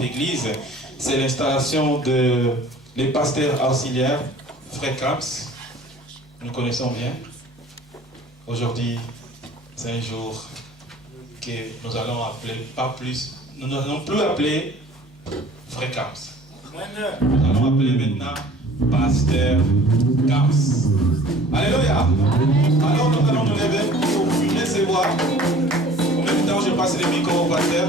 Église, c'est l'installation de les pasteurs auxiliaires, Frère Camps. Nous connaissons bien. Aujourd'hui, c'est un jour que nous allons appeler, nous n'allons plus appeler Frère Camps. Nous allons appeler maintenant Pasteur Camps. Alléluia. Alors nous allons nous lever pour finir ses voix. En même temps, je passe le micro au pasteur.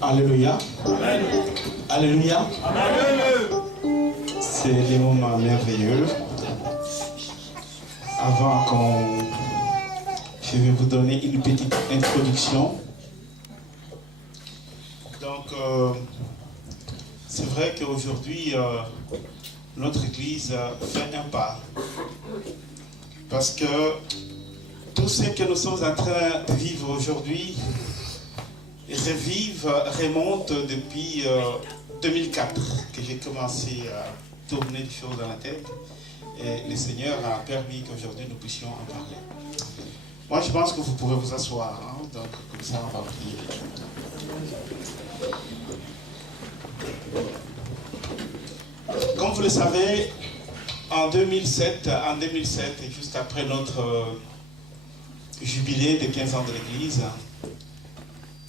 Alléluia. Amen. Alléluia. Amen. C'est des moments merveilleux. Avant je vais vous donner une petite introduction. Donc, c'est vrai qu'aujourd'hui, notre Église fait un pas. Parce que tout ce que nous sommes en train de vivre aujourd'hui remonte depuis 2004 que j'ai commencé à tourner des choses dans la tête et le Seigneur a permis qu'aujourd'hui nous puissions en parler. Moi je pense que vous pourrez vous asseoir, hein? Donc comme ça on va prier. Comme vous le savez, en 2007, juste après notre jubilé de 15 ans de l'Église,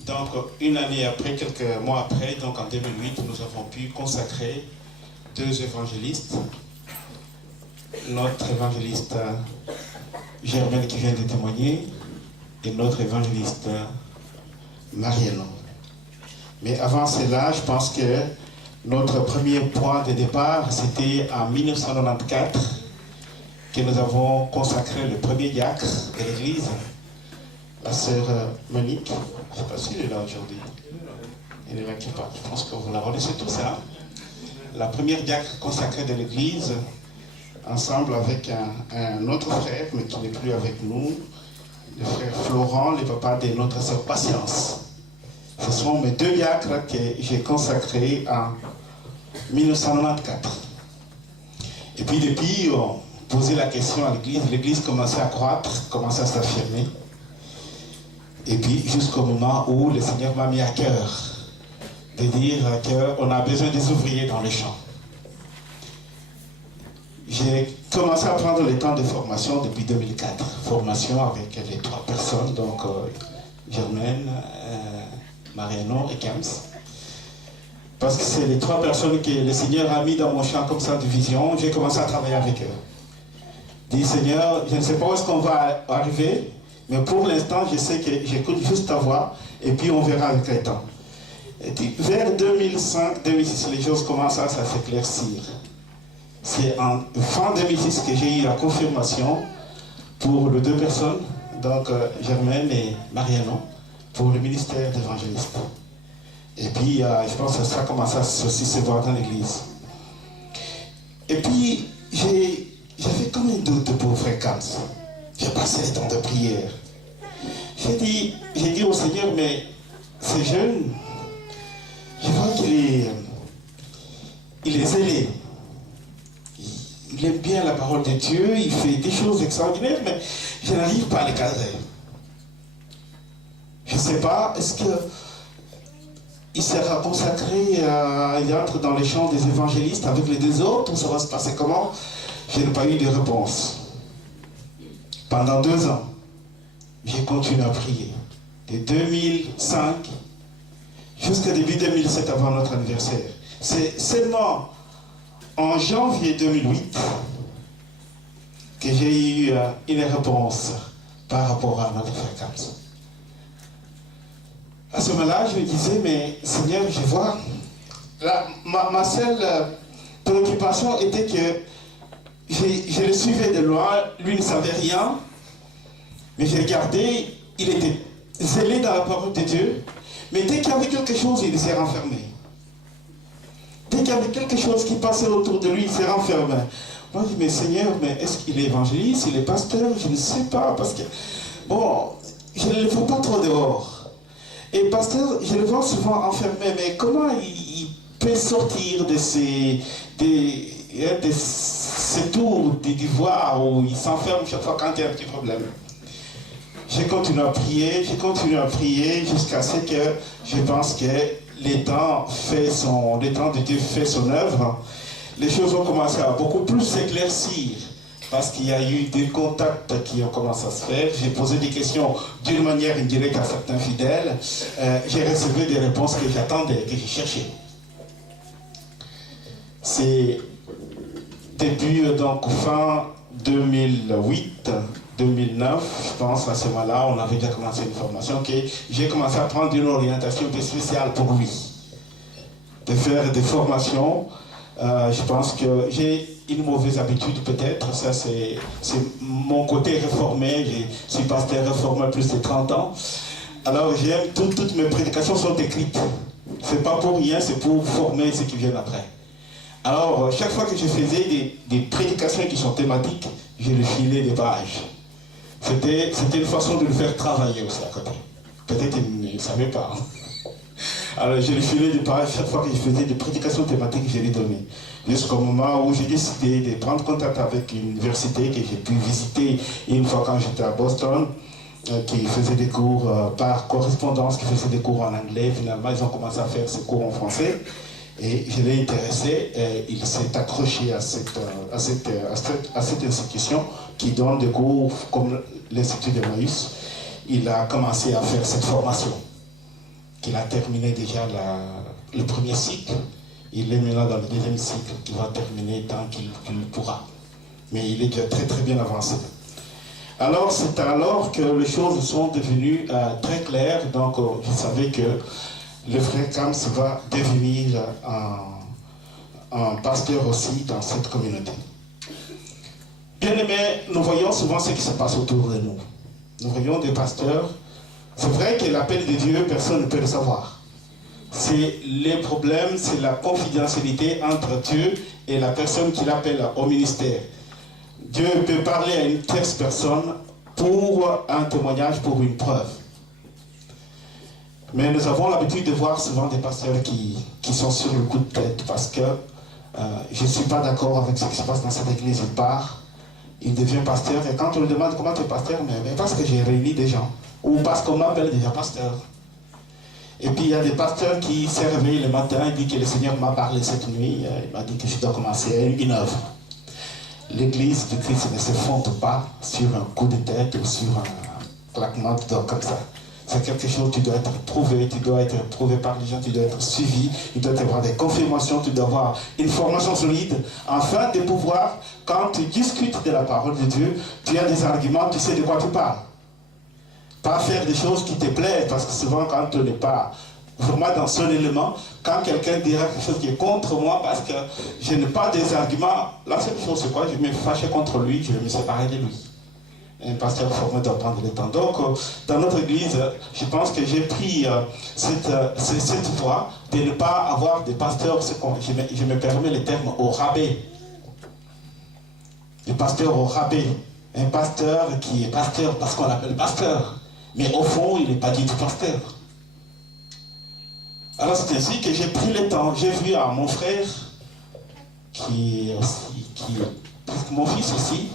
donc, une année après, quelques mois après, donc en 2008, nous avons pu consacrer 2 évangélistes. Notre évangéliste Germaine qui vient de témoigner et notre évangéliste Mariano. Mais avant cela, je pense que notre premier point de départ, c'était en 1994 que nous avons consacré le premier diacre de l'Église, la sœur Monique. Je ne sais pas si elle est là aujourd'hui. Elle est là qui parle. Je pense que vous la connaissez tous, hein? La première diacre consacrée de l'Église, ensemble avec un autre frère, mais qui n'est plus avec nous, le frère Florent, le papa de notre sœur Patience. Ce sont mes 2 diacres que j'ai consacrés en 1994. Et puis depuis, on posait la question à l'Église commençait à croître, commençait à s'affirmer. Et puis jusqu'au moment où le Seigneur m'a mis à cœur de dire qu'on a besoin des ouvriers dans les champs. J'ai commencé à prendre le temps de formation depuis 2004. Formation avec les 3 personnes, donc Germaine, Mariano et Camps. Parce que c'est les 3 personnes que le Seigneur a mis dans mon champ comme ça de vision. J'ai commencé à travailler avec eux. Dit Seigneur, je ne sais pas où est-ce qu'on va arriver. Mais pour l'instant, je sais que j'écoute juste ta voix et puis on verra avec le temps. Et puis, vers 2005-2006, les choses commencent à s'éclaircir. C'est en fin 2006 que j'ai eu la confirmation pour les 2 personnes, donc Germaine et Mariano, pour le ministère d'évangéliste. Et puis, je pense que ça commence à aussi se voir dans l'église. Et puis, j'avais comme un doute pour Frère Camps. J'ai passé le temps de prière. J'ai dit au Seigneur, mais ce jeune, je vois qu'il est zélé. Il aime bien la parole de Dieu, il fait des choses extraordinaires, mais je n'arrive pas à les cadrer. Je ne sais pas, est-ce qu'il sera consacré, il entre dans les champs des évangélistes avec les 2 autres, ou ça va se passer comment? Je n'ai pas eu de réponse. Pendant 2 ans, j'ai continué à prier. De 2005 jusqu'à début 2007, avant notre anniversaire. C'est seulement en janvier 2008 que j'ai eu une réponse par rapport à notre frère Camps. À ce moment-là, je me disais, mais Seigneur, je vois, ma seule préoccupation était que je le suivais de loin, lui ne savait rien, mais j'ai regardé, il était zélé dans la parole de Dieu, mais dès qu'il y avait quelque chose, il s'est renfermé. Dès qu'il y avait quelque chose qui passait autour de lui, il s'est renfermé. Moi, je dis, mais Seigneur, mais est-ce qu'il est évangéliste, il est pasteur? Je ne sais pas, parce que, bon, je ne le vois pas trop dehors. Et pasteur, je le vois souvent enfermé, mais comment il peut sortir de ces tours d'ivoire où il s'enferme chaque fois quand il y a un petit problème? j'ai continué à prier jusqu'à ce que je pense que l'étang de Dieu fait son œuvre. Les choses ont commencé à beaucoup plus s'éclaircir parce qu'il y a eu des contacts qui ont commencé à se faire. J'ai posé des questions d'une manière indirecte à certains fidèles. J'ai reçu des réponses que j'attendais, que je cherchais. C'est depuis donc fin 2008, 2009, je pense, à ce moment-là, on avait déjà commencé une formation, que j'ai commencé à prendre une orientation un peu spéciale pour lui. De faire des formations. Je pense que j'ai une mauvaise habitude peut-être, ça c'est mon côté réformé, je suis pasteur réformé plus de 30 ans. Alors j'aime, toutes mes prédications sont écrites. C'est pas pour rien, c'est pour former ceux qui viennent après. Alors chaque fois que je faisais des prédications qui sont thématiques, je lui filais des pages. C'était une façon de le faire travailler aussi à côté. Peut-être qu'il ne savait pas. Alors je lui filais des pages chaque fois que je faisais des prédications thématiques, je lui donnais. Jusqu'au moment où j'ai décidé de prendre contact avec une université que j'ai pu visiter une fois quand j'étais à Boston, qui faisait des cours par correspondance, qui faisait des cours en anglais. Finalement, ils ont commencé à faire ces cours en français. Et je l'ai intéressé, et il s'est accroché à cette institution qui donne des cours comme l'Institut de Maïs. Il a commencé à faire cette formation, qu'il a terminé déjà le premier cycle. Il est maintenant dans le deuxième cycle qui va terminer tant qu'il pourra. Mais il est déjà très très bien avancé. Alors c'est alors que les choses sont devenues très claires. Donc je savais que le frère Kams va devenir un pasteur aussi dans cette communauté. Bien aimé, nous voyons souvent ce qui se passe autour de nous. Nous voyons des pasteurs. C'est vrai que l'appel de Dieu, personne ne peut le savoir. C'est les problèmes, c'est la confidentialité entre Dieu et la personne qui l'appelle au ministère. Dieu peut parler à une tierce personne pour un témoignage, pour une preuve. Mais nous avons l'habitude de voir souvent des pasteurs qui sont sur le coup de tête parce que je ne suis pas d'accord avec ce qui se passe dans cette église. Il part, il devient pasteur et quand on lui demande comment tu es pasteur, mais parce que j'ai réuni des gens ou parce qu'on m'appelle déjà pasteur. Et puis il y a des pasteurs qui se réveillent le matin et disent que le Seigneur m'a parlé cette nuit, il m'a dit que je dois commencer une œuvre. L'église de Christ ne se fonde pas sur un coup de tête ou sur un claquement de doigts comme ça. C'est quelque chose, tu dois être prouvé par les gens, tu dois être suivi, tu dois avoir des confirmations, tu dois avoir une formation solide, afin de pouvoir, quand tu discutes de la parole de Dieu, tu as des arguments, tu sais de quoi tu parles. Pas faire des choses qui te plaisent, parce que souvent quand on n'est pas vraiment dans son élément, quand quelqu'un dira quelque chose qui est contre moi, parce que je n'ai pas des arguments, la seule chose c'est quoi? Je vais me fâcher contre lui, je vais me séparer de lui. Un pasteur formé doit prendre le temps. Donc, dans notre église, je pense que j'ai pris cette voie de ne pas avoir des pasteurs, je me permets le terme, au rabais. Des pasteurs au rabais. Un pasteur qui est pasteur parce qu'on l'appelle pasteur. Mais au fond, il n'est pas du tout pasteur. Alors c'est ainsi que j'ai pris le temps. J'ai vu à mon frère, mon fils aussi,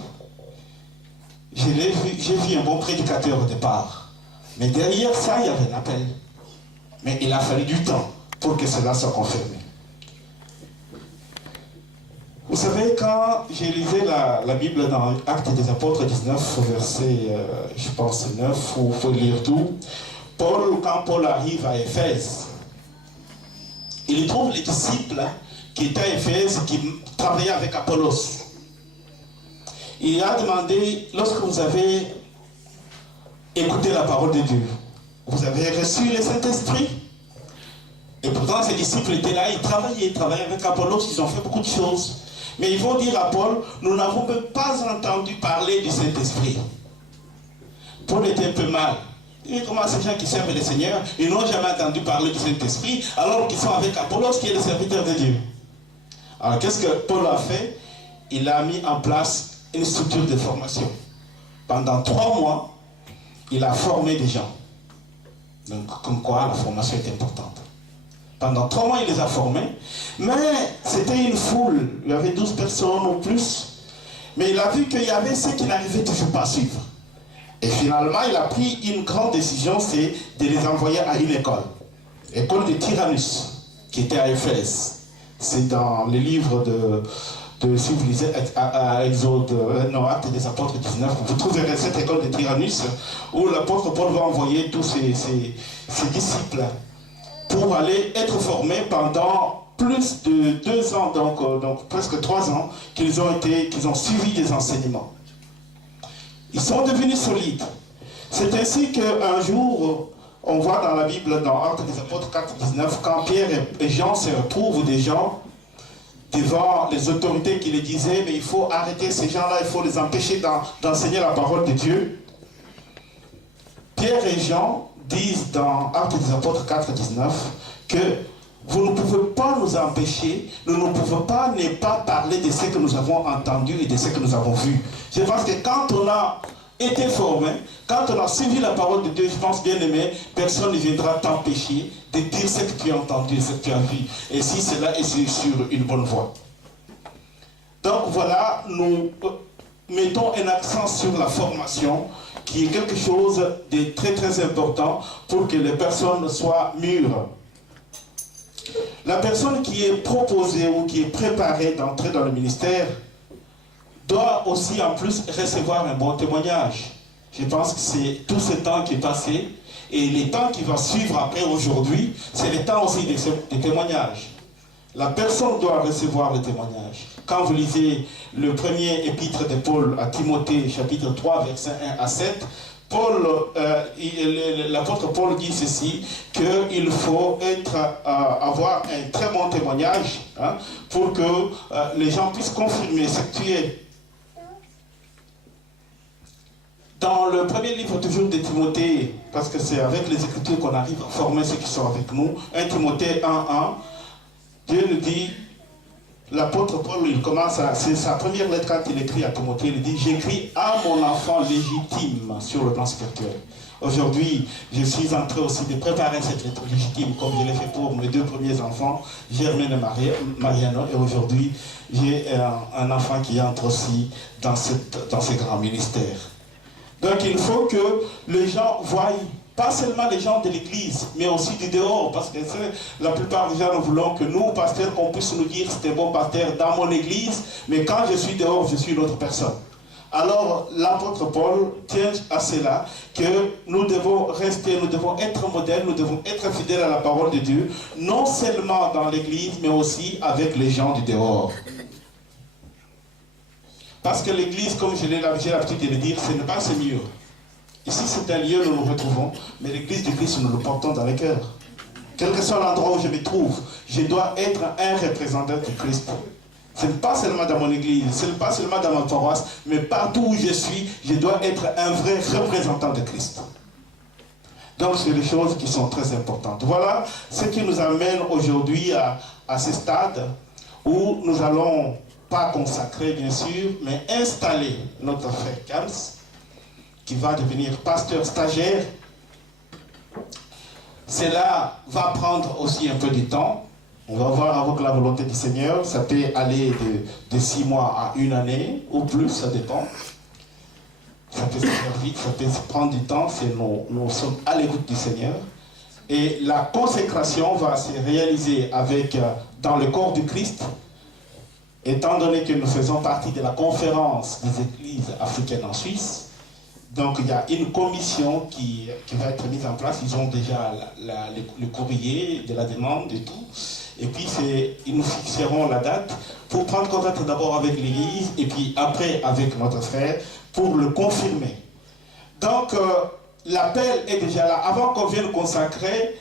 j'ai vu un bon prédicateur au départ. Mais derrière ça, il y avait un appel. Mais il a fallu du temps pour que cela soit confirmé. Vous savez, quand j'ai lisé la Bible dans Actes des Apôtres 19, verset, je pense, 9, où il faut lire tout, quand Paul arrive à Éphèse, il trouve les disciples qui étaient à Éphèse, qui travaillaient avec Apollos. Il a demandé, lorsque vous avez écouté la parole de Dieu, vous avez reçu le Saint-Esprit. Et pourtant, ces disciples étaient là, ils travaillaient avec Apollos, ils ont fait beaucoup de choses. Mais ils vont dire à Paul, nous n'avons même pas entendu parler du Saint-Esprit. Paul était un peu mal. Et comment ces gens qui servent le Seigneur, ils n'ont jamais entendu parler du Saint-Esprit, alors qu'ils sont avec Apollos, qui est le serviteur de Dieu. Alors qu'est-ce que Paul a fait? Il a mis en place une structure de formation. Pendant 3 mois, il a formé des gens. Donc, comme quoi la formation est importante. Pendant 3 mois, il les a formés. Mais c'était une foule. Il y avait 12 personnes ou plus. Mais il a vu qu'il y avait ceux qui n'arrivaient toujours pas à suivre. Et finalement, il a pris une grande décision, c'est de les envoyer à une école de Tyrannus, qui était à Éphèse. C'est dans les livres si vous lisez Actes des Apôtres 19, vous trouverez cette école de Tyrannus où l'apôtre Paul va envoyer tous ses disciples pour aller être formés pendant plus de 2 ans, donc presque 3 ans, qu'ils ont suivi des enseignements. Ils sont devenus solides. C'est ainsi qu'un jour, on voit dans la Bible, dans Actes des Apôtres 4, 19, quand Pierre et Jean se retrouvent des gens devant les autorités qui les disaient, mais il faut arrêter ces gens-là, il faut les empêcher d'enseigner la parole de Dieu. Pierre et Jean disent dans Actes des Apôtres 4, 19 que vous ne pouvez pas nous empêcher, nous ne pouvons pas ne pas parler de ce que nous avons entendu et de ce que nous avons vu. Je pense que quand on a été formé, quand on a suivi la parole de Dieu, je pense bien aimé, personne ne viendra t'empêcher de dire ce que tu as entendu, ce que tu as vu. Et si cela est sur une bonne voie. Donc voilà, nous mettons un accent sur la formation, qui est quelque chose de très très important pour que les personnes soient mûres. La personne qui est proposée ou qui est préparée d'entrer dans le ministère doit aussi en plus recevoir un bon témoignage. Je pense que c'est tout ce temps qui est passé et les temps qui vont suivre après aujourd'hui, c'est le temps aussi des témoignages. La personne doit recevoir le témoignage. Quand vous lisez le premier épître de Paul à Timothée, chapitre 3, versets 1 à 7, l'apôtre Paul dit ceci, qu'il faut avoir un très bon témoignage pour que les gens puissent confirmer ce que tu es. Dans le premier livre toujours de Timothée, parce que c'est avec les Écritures qu'on arrive à former ceux qui sont avec nous, 1 Timothée 1.1, Dieu nous dit, l'apôtre Paul, c'est sa première lettre quand il écrit à Timothée, il dit, j'écris à mon enfant légitime sur le plan spirituel. Aujourd'hui, je suis en train aussi de préparer cette lettre légitime, comme je l'ai fait pour mes 2 premiers enfants, Germaine et Mariano, et aujourd'hui, j'ai un enfant qui entre aussi dans ce grand ministère. Donc il faut que les gens voient, pas seulement les gens de l'église, mais aussi du dehors, parce que la plupart des gens nous voulons que nous, pasteurs, qu'on puisse nous dire c'est un bon pasteur dans mon église, mais quand je suis dehors, je suis une autre personne. Alors l'apôtre Paul tient à cela, que nous devons rester, nous devons être modèles, nous devons être fidèles à la parole de Dieu, non seulement dans l'église, mais aussi avec les gens du dehors. Parce que l'église, comme j'ai l'habitude de le dire, ce n'est pas ce mur. Ici, c'est un lieu où nous nous retrouvons, mais l'église de Christ, nous le portons dans les cœurs. Quel que soit l'endroit où je me trouve, je dois être un représentant de Christ. Ce n'est pas seulement dans mon église, ce n'est pas seulement dans ma paroisse, mais partout où je suis, je dois être un vrai représentant de Christ. Donc, c'est des choses qui sont très importantes. Voilà ce qui nous amène aujourd'hui à ce stade où nous allons pas consacrer bien sûr, mais installer notre frère Kams, qui va devenir pasteur stagiaire. Cela va prendre aussi un peu de temps. On va voir avec la volonté du Seigneur. Ça peut aller de 6 mois à 1 année, ou plus, ça dépend. Ça peut se faire vite, ça peut se prendre du temps, nous sommes à l'écoute du Seigneur. Et la consécration va se réaliser dans le corps du Christ, étant donné que nous faisons partie de la conférence des églises africaines en Suisse. Donc il y a une commission qui va être mise en place. Ils ont déjà le courrier de la demande et tout. Et puis ils nous fixeront la date pour prendre contact d'abord avec l'église et puis après avec notre frère pour le confirmer. Donc l'appel est déjà là. Avant qu'on vienne consacrer,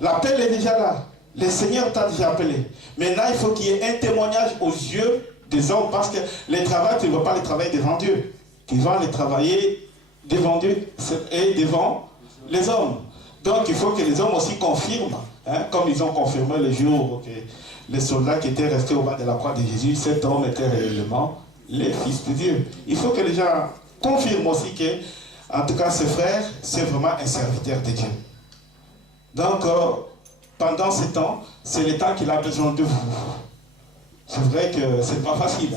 l'appel est déjà là. Le Seigneur t'a déjà appelé. Maintenant, il faut qu'il y ait un témoignage aux yeux des hommes, parce que les travail, tu ne vas pas les travailler devant Dieu. Tu vas les travailler devant Dieu et devant les hommes. Donc, il faut que les hommes aussi confirment, comme ils ont confirmé le jour que les soldats qui étaient restés au bas de la croix de Jésus, cet homme était réellement le Fils de Dieu. Il faut que les gens confirment aussi que, en tout cas, ce frère, c'est vraiment un serviteur de Dieu. Donc, pendant ce temps, c'est le temps qu'il a besoin de vous. C'est vrai que ce n'est pas facile.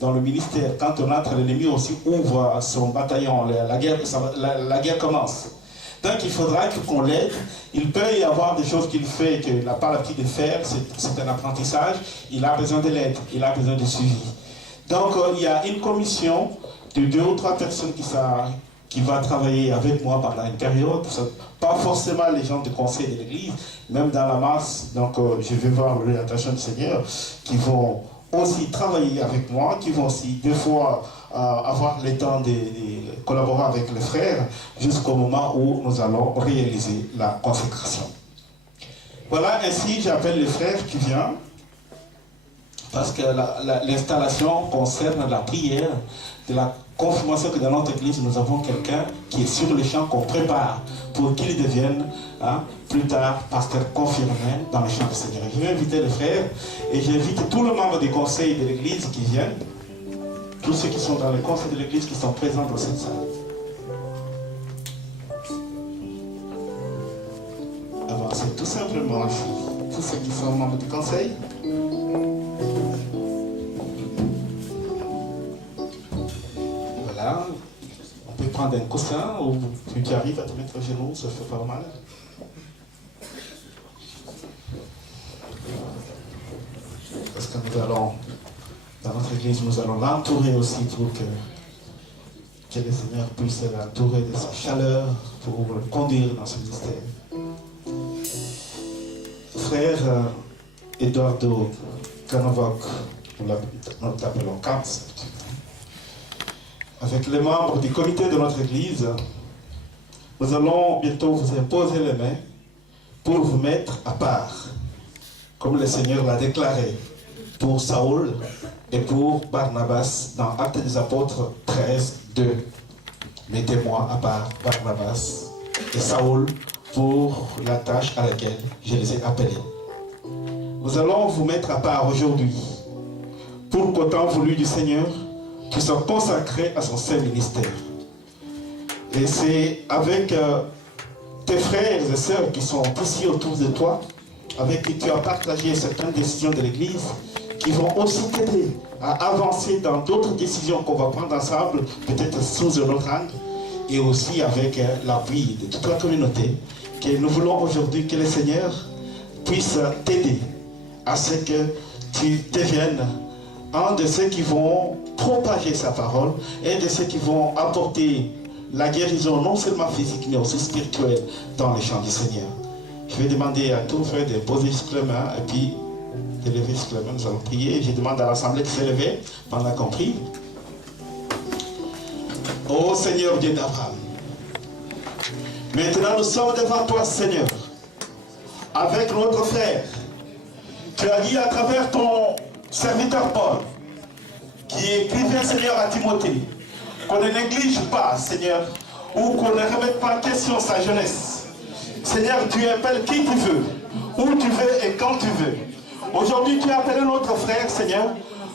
dans le ministère. Quand on entre, l'ennemi aussi ouvre son bataillon, la guerre commence. Donc il faudra qu'on l'aide. Il peut y avoir des choses qu'il fait qu'il n'a pas l'habitude de faire, c'est un apprentissage. Il a besoin de l'aide, il a besoin de suivi. Donc il y a une commission de 2 ou 3 personnes qui va travailler avec moi pendant une période. Pas forcément les gens du conseil de l'église, même dans la masse. Donc je vais voir l'orientation du Seigneur, qui vont aussi travailler avec moi, qui vont aussi des fois avoir le temps de collaborer avec les frères jusqu'au moment où nous allons réaliser la consécration. Voilà, ainsi j'appelle les frères qui viennent, parce que l'installation concerne la prière de la confirmation, que dans notre église nous avons quelqu'un qui est sur le champ, qu'on prépare pour qu'il devienne plus tard pasteur confirmé dans le champ du Seigneur. Je vais inviter les frères et j'invite tous les membres du conseil de l'église qui viennent, tous ceux qui sont dans le conseil de l'église qui sont présents dans cette salle. Avancez tout simplement ici, tous ceux qui sont membres du conseil. Voilà, on peut prendre un coussin ou tu arrives à te mettre au genou, ça fait pas mal. Parce que nous allons, dans notre église, nous allons l'entourer aussi pour que le Seigneur puisse l'entourer de sa chaleur pour le conduire dans ce ministère. Frère Eduardo Canovac, nous l'appelons Camps, avec les membres du comité de notre église, nous allons bientôt vous imposer les mains pour vous mettre à part, comme le Seigneur l'a déclaré pour Saoul et pour Barnabas dans Actes des Apôtres 13, 2. Mettez-moi à part Barnabas et Saoul pour la tâche à laquelle je les ai appelés. Nous allons vous mettre à part aujourd'hui pour qu'au temps voulu du Seigneur, tu sois consacré à son saint ministère. Et c'est avec tes frères et sœurs qui sont ici autour de toi, avec qui tu as partagé certaines décisions de l'Église, qui vont aussi t'aider à avancer dans d'autres décisions qu'on va prendre ensemble, peut-être sous un autre angle, et aussi avec l'appui de toute la communauté, que nous voulons aujourd'hui que le Seigneur puisse t'aider à ce que tu deviennes un de ceux qui vont propager sa parole et de ceux qui vont apporter la guérison non seulement physique mais aussi spirituelle dans les champs du Seigneur. Je vais demander à tous frères de poser jusqu'à la main et puis de lever jusqu'à la main. Nous allons prier. Je demande à l'Assemblée de se lever pendant qu'on prie. Ô Seigneur Dieu d'Abraham, maintenant nous sommes devant toi, Seigneur, avec notre frère. Tu as dit à travers ton serviteur Paul, qui écrivait, Seigneur, à Timothée, qu'on ne néglige pas, Seigneur, ou qu'on ne remette pas en question sa jeunesse. Seigneur, tu appelles qui tu veux, où tu veux et quand tu veux. Aujourd'hui, tu as appelé notre frère, Seigneur,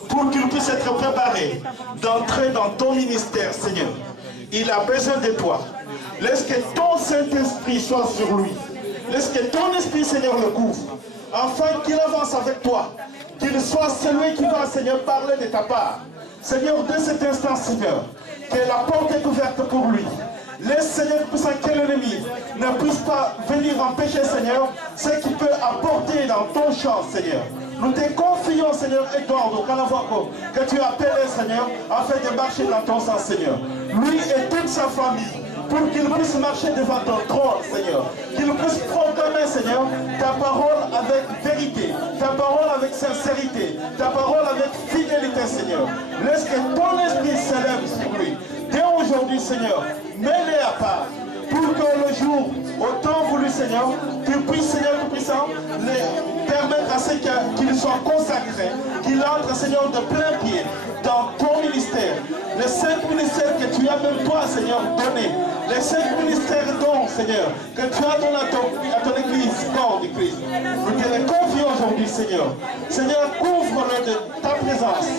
pour qu'il puisse être préparé d'entrer dans ton ministère, Seigneur. Il a besoin de toi. Laisse que ton Saint-Esprit soit sur lui. Laisse que ton Esprit, Seigneur, le couvre. Afin qu'il avance avec toi. Qu'il soit celui qui va, Seigneur, parler de ta part. Seigneur, dès cet instant, Seigneur, que la porte est ouverte pour lui. Laisse, Seigneur, que l'ennemi ne puisse pas venir empêcher, Seigneur, ce qu'il peut apporter dans ton champ, Seigneur. Nous te confions, Seigneur, Eduardo Canovac, que tu as appelé, Seigneur, afin de marcher dans ton sens, Seigneur. Lui et toute sa famille, pour qu'il puisse marcher devant ton trône, Seigneur. Qu'il puisse proclamer, Seigneur, ta parole avec vérité, ta parole avec sincérité, ta parole avec fidélité, Seigneur. Laisse que ton esprit s'élève sur lui. Dès aujourd'hui, Seigneur, mets-les à part. Pour que le jour, au temps voulu, Seigneur, tu puisses, Seigneur Tout-Puissant, les permettre à ce qu'ils soient consacrés, qu'ils entrent, Seigneur, de plein pied dans ton ministère. Les 5 ministères que tu as même toi, Seigneur, donné. Les 5 ministères dont, Seigneur, que tu as donné à ton église, corps du Christ. Nous te les confions aujourd'hui, Seigneur. Seigneur, couvre-le de ta présence.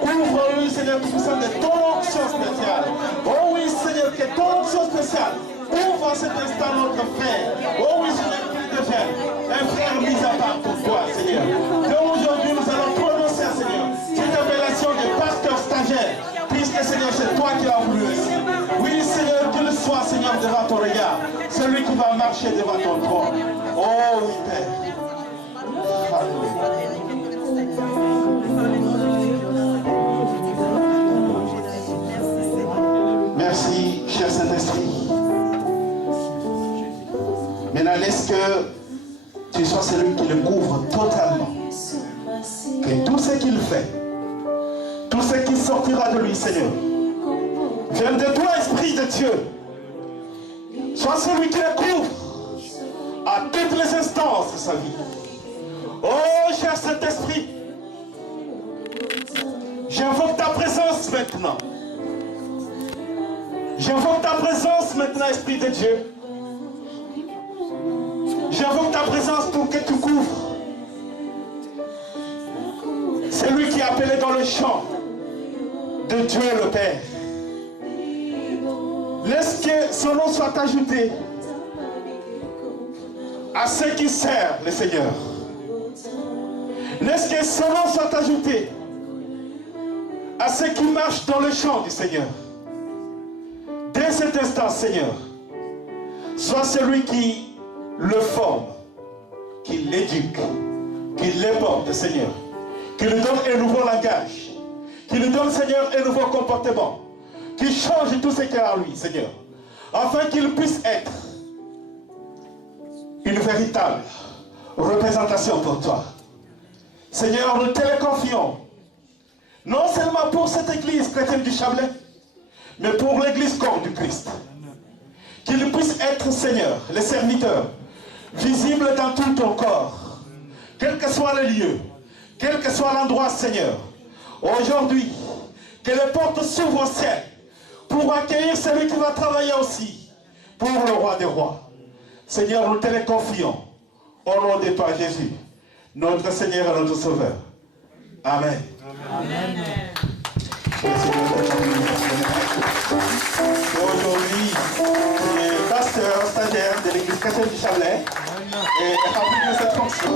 Couvre-le, Seigneur, Tout-Puissant, de ton onction spéciale. Oh oui, Seigneur, que ton onction spéciale ouvre en cet instant notre frère. Oh oui, Seigneur, qu'il devienne un frère mis à part pour toi, Seigneur. Et aujourd'hui, nous allons prononcer, Seigneur, cette appellation de pasteur devant ton regard. Celui qui va marcher devant ton trône. Oh oui, Père. Merci, cher Saint-Esprit. Maintenant, laisse que tu sois celui qui le couvre totalement. Que tout ce qu'il fait, tout ce qui sortira de lui, Seigneur, vienne de toi, Esprit de Dieu. Sois celui qui le couvre à toutes les instances de sa vie. Oh, cher Saint-Esprit, j'invoque ta présence maintenant. J'invoque ta présence maintenant, Esprit de Dieu. J'invoque ta présence pour que tu couvres. C'est lui qui est appelé dans le chant de Dieu le Père. Laisse que son nom soit ajouté à ceux qui servent le Seigneur. Laisse que son nom soit ajouté à ceux qui marchent dans le champ du Seigneur. Dès cet instant, Seigneur, sois celui qui le forme, qui l'éduque, qui l'éporte, Seigneur, qui lui donne un nouveau langage, qui lui donne, Seigneur, un nouveau comportement, qui change tout ce qu'il y a en lui, Seigneur, afin qu'il puisse être une véritable représentation pour toi. Seigneur, nous te le confions, non seulement pour cette église chrétienne du Chablais, mais pour l'église corps du Christ. Qu'il puisse être, Seigneur, le serviteur, visible dans tout ton corps, quel que soit le lieu, quel que soit l'endroit, Seigneur. Aujourd'hui, que les portes s'ouvrent au ciel pour accueillir celui qui va travailler aussi pour le roi des rois. Seigneur, nous te le confions au nom de toi, Jésus, notre Seigneur et notre Sauveur. Amen. Amen. Aujourd'hui, le pasteur stagiaire de l'église chrétienne du Chablais est rempli de cette fonction.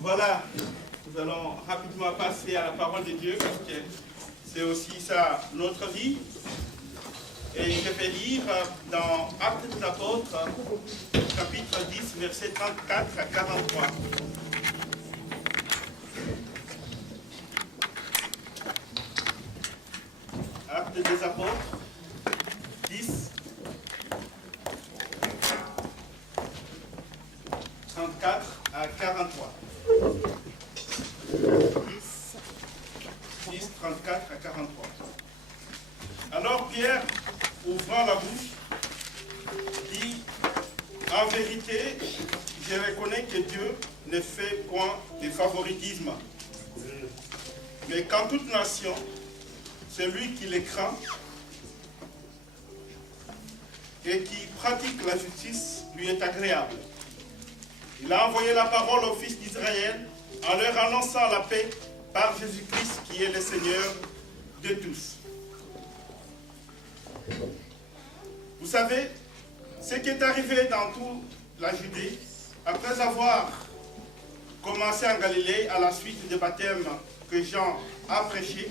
Voilà, nous allons rapidement passer à la parole de Dieu parce que c'est aussi ça notre vie. Et je vais lire dans Actes des Apôtres, chapitre 10, versets 34 à 43. Actes des Apôtres, 10, 34 à 43. 10, 34 à 43. Alors Pierre, ouvrant la bouche, dit, en vérité, je reconnais que Dieu ne fait point de favoritisme, mais qu'en toute nation, celui qui les craint et qui pratique la justice lui est agréable. Il a envoyé la parole aux fils d'Israël en leur annonçant la paix par Jésus-Christ qui est le Seigneur de tous. Vous savez, Ce qui est arrivé dans toute la Judée, après avoir commencé en Galilée à la suite du baptême que Jean a prêché,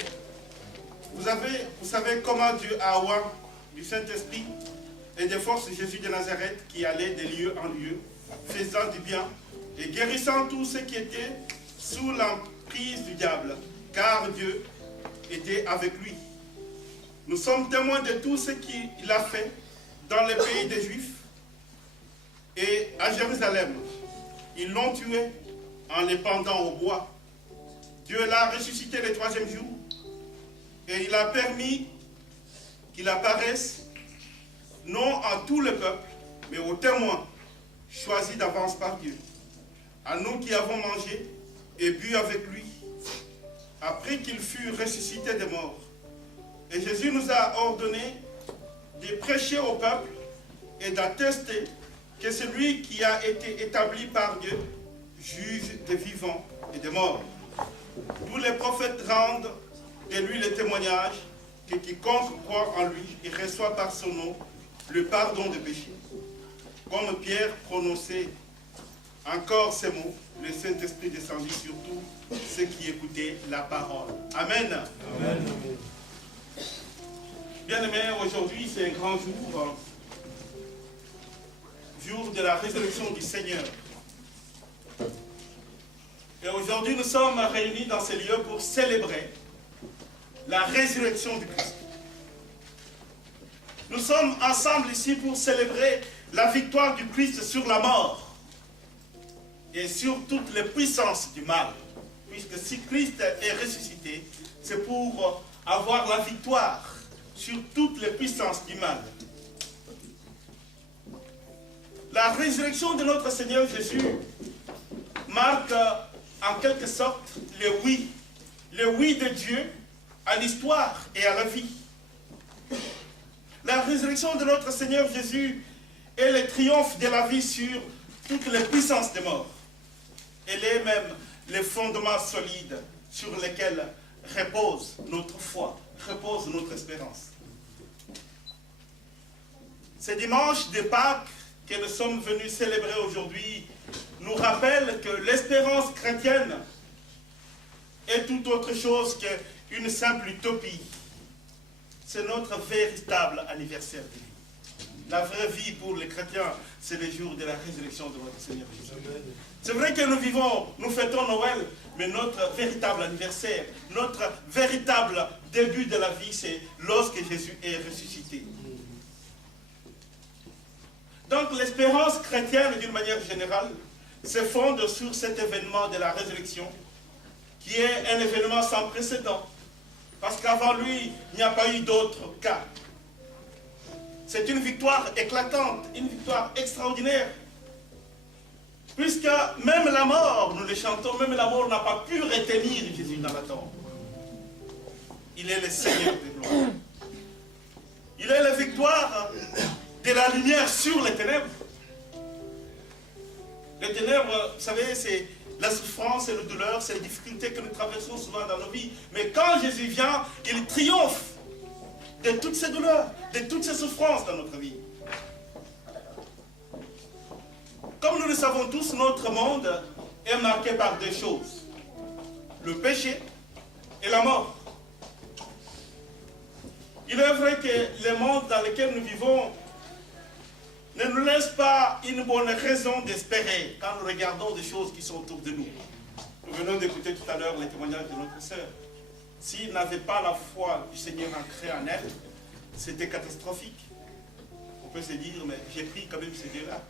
vous savez comment Dieu a oint du Saint-Esprit et des forces de Jésus de Nazareth qui allait de lieu en lieu, faisant du bien et guérissant tous ceux qui étaient sous l'emprise du diable, car Dieu était avec lui. Nous sommes témoins de tout ce qu'il a fait dans les pays des Juifs et à Jérusalem. Ils l'ont tué en les pendant au bois. Dieu l'a ressuscité le troisième jour et il a permis qu'il apparaisse non à tout le peuple, mais aux témoins choisis d'avance par Dieu. À nous qui avons mangé et bu avec lui, après qu'il fut ressuscité des morts. Et Jésus nous a ordonné de prêcher au peuple et d'attester que celui qui a été établi par Dieu juge des vivants et des morts. Tous les prophètes rendent de lui le témoignage que quiconque croit en lui et reçoit par son nom le pardon des péchés. Comme Pierre prononçait encore ces mots, le Saint-Esprit descendit sur tous ceux qui écoutaient la parole. Amen. Amen. Bien-aimés, aujourd'hui c'est un grand jour, jour de la résurrection du Seigneur. Et aujourd'hui nous sommes réunis dans ces lieux pour célébrer la résurrection du Christ. Nous sommes ensemble ici pour célébrer la victoire du Christ sur la mort et sur toutes les puissances du mal. Puisque si Christ est ressuscité, c'est pour avoir la victoire sur toutes les puissances du mal. La résurrection de notre Seigneur Jésus marque en quelque sorte le oui de Dieu à l'histoire et à la vie. La résurrection de notre Seigneur Jésus est le triomphe de la vie sur toutes les puissances des morts. Elle est même les fondements solides sur lesquels repose notre foi, repose notre espérance. Ce dimanche de Pâques que nous sommes venus célébrer aujourd'hui nous rappelle que l'espérance chrétienne est tout autre chose qu'une simple utopie. C'est notre véritable anniversaire de vie. La vraie vie pour les chrétiens, c'est le jour de la résurrection de notre Seigneur Jésus. C'est vrai que nous fêtons Noël, mais notre véritable anniversaire, notre véritable début de la vie, c'est lorsque Jésus est ressuscité. Donc l'espérance chrétienne, d'une manière générale, se fonde sur cet événement de la résurrection, qui est un événement sans précédent. Parce qu'avant lui, il n'y a pas eu d'autre cas. C'est une victoire éclatante, une victoire extraordinaire. Puisque même la mort, nous le chantons, même la mort n'a pas pu retenir Jésus dans la tombe. Il est le Seigneur de gloire. Il est la victoire de la lumière sur les ténèbres. Les ténèbres, vous savez, c'est la souffrance et la douleur, c'est les difficultés que nous traversons souvent dans nos vies. Mais quand Jésus vient, il triomphe de toutes ces douleurs, de toutes ces souffrances dans notre vie. Comme nous le savons tous, notre monde est marqué par deux choses. Le péché et la mort. Il est vrai que le monde dans lequel nous vivons ne nous laisse pas une bonne raison d'espérer quand nous regardons des choses qui sont autour de nous. Nous venons d'écouter tout à l'heure les témoignages de notre sœur. S'il n'avait pas la foi du Seigneur ancrée en elle, c'était catastrophique. On peut se dire, mais j'ai pris quand même ces dieux-là.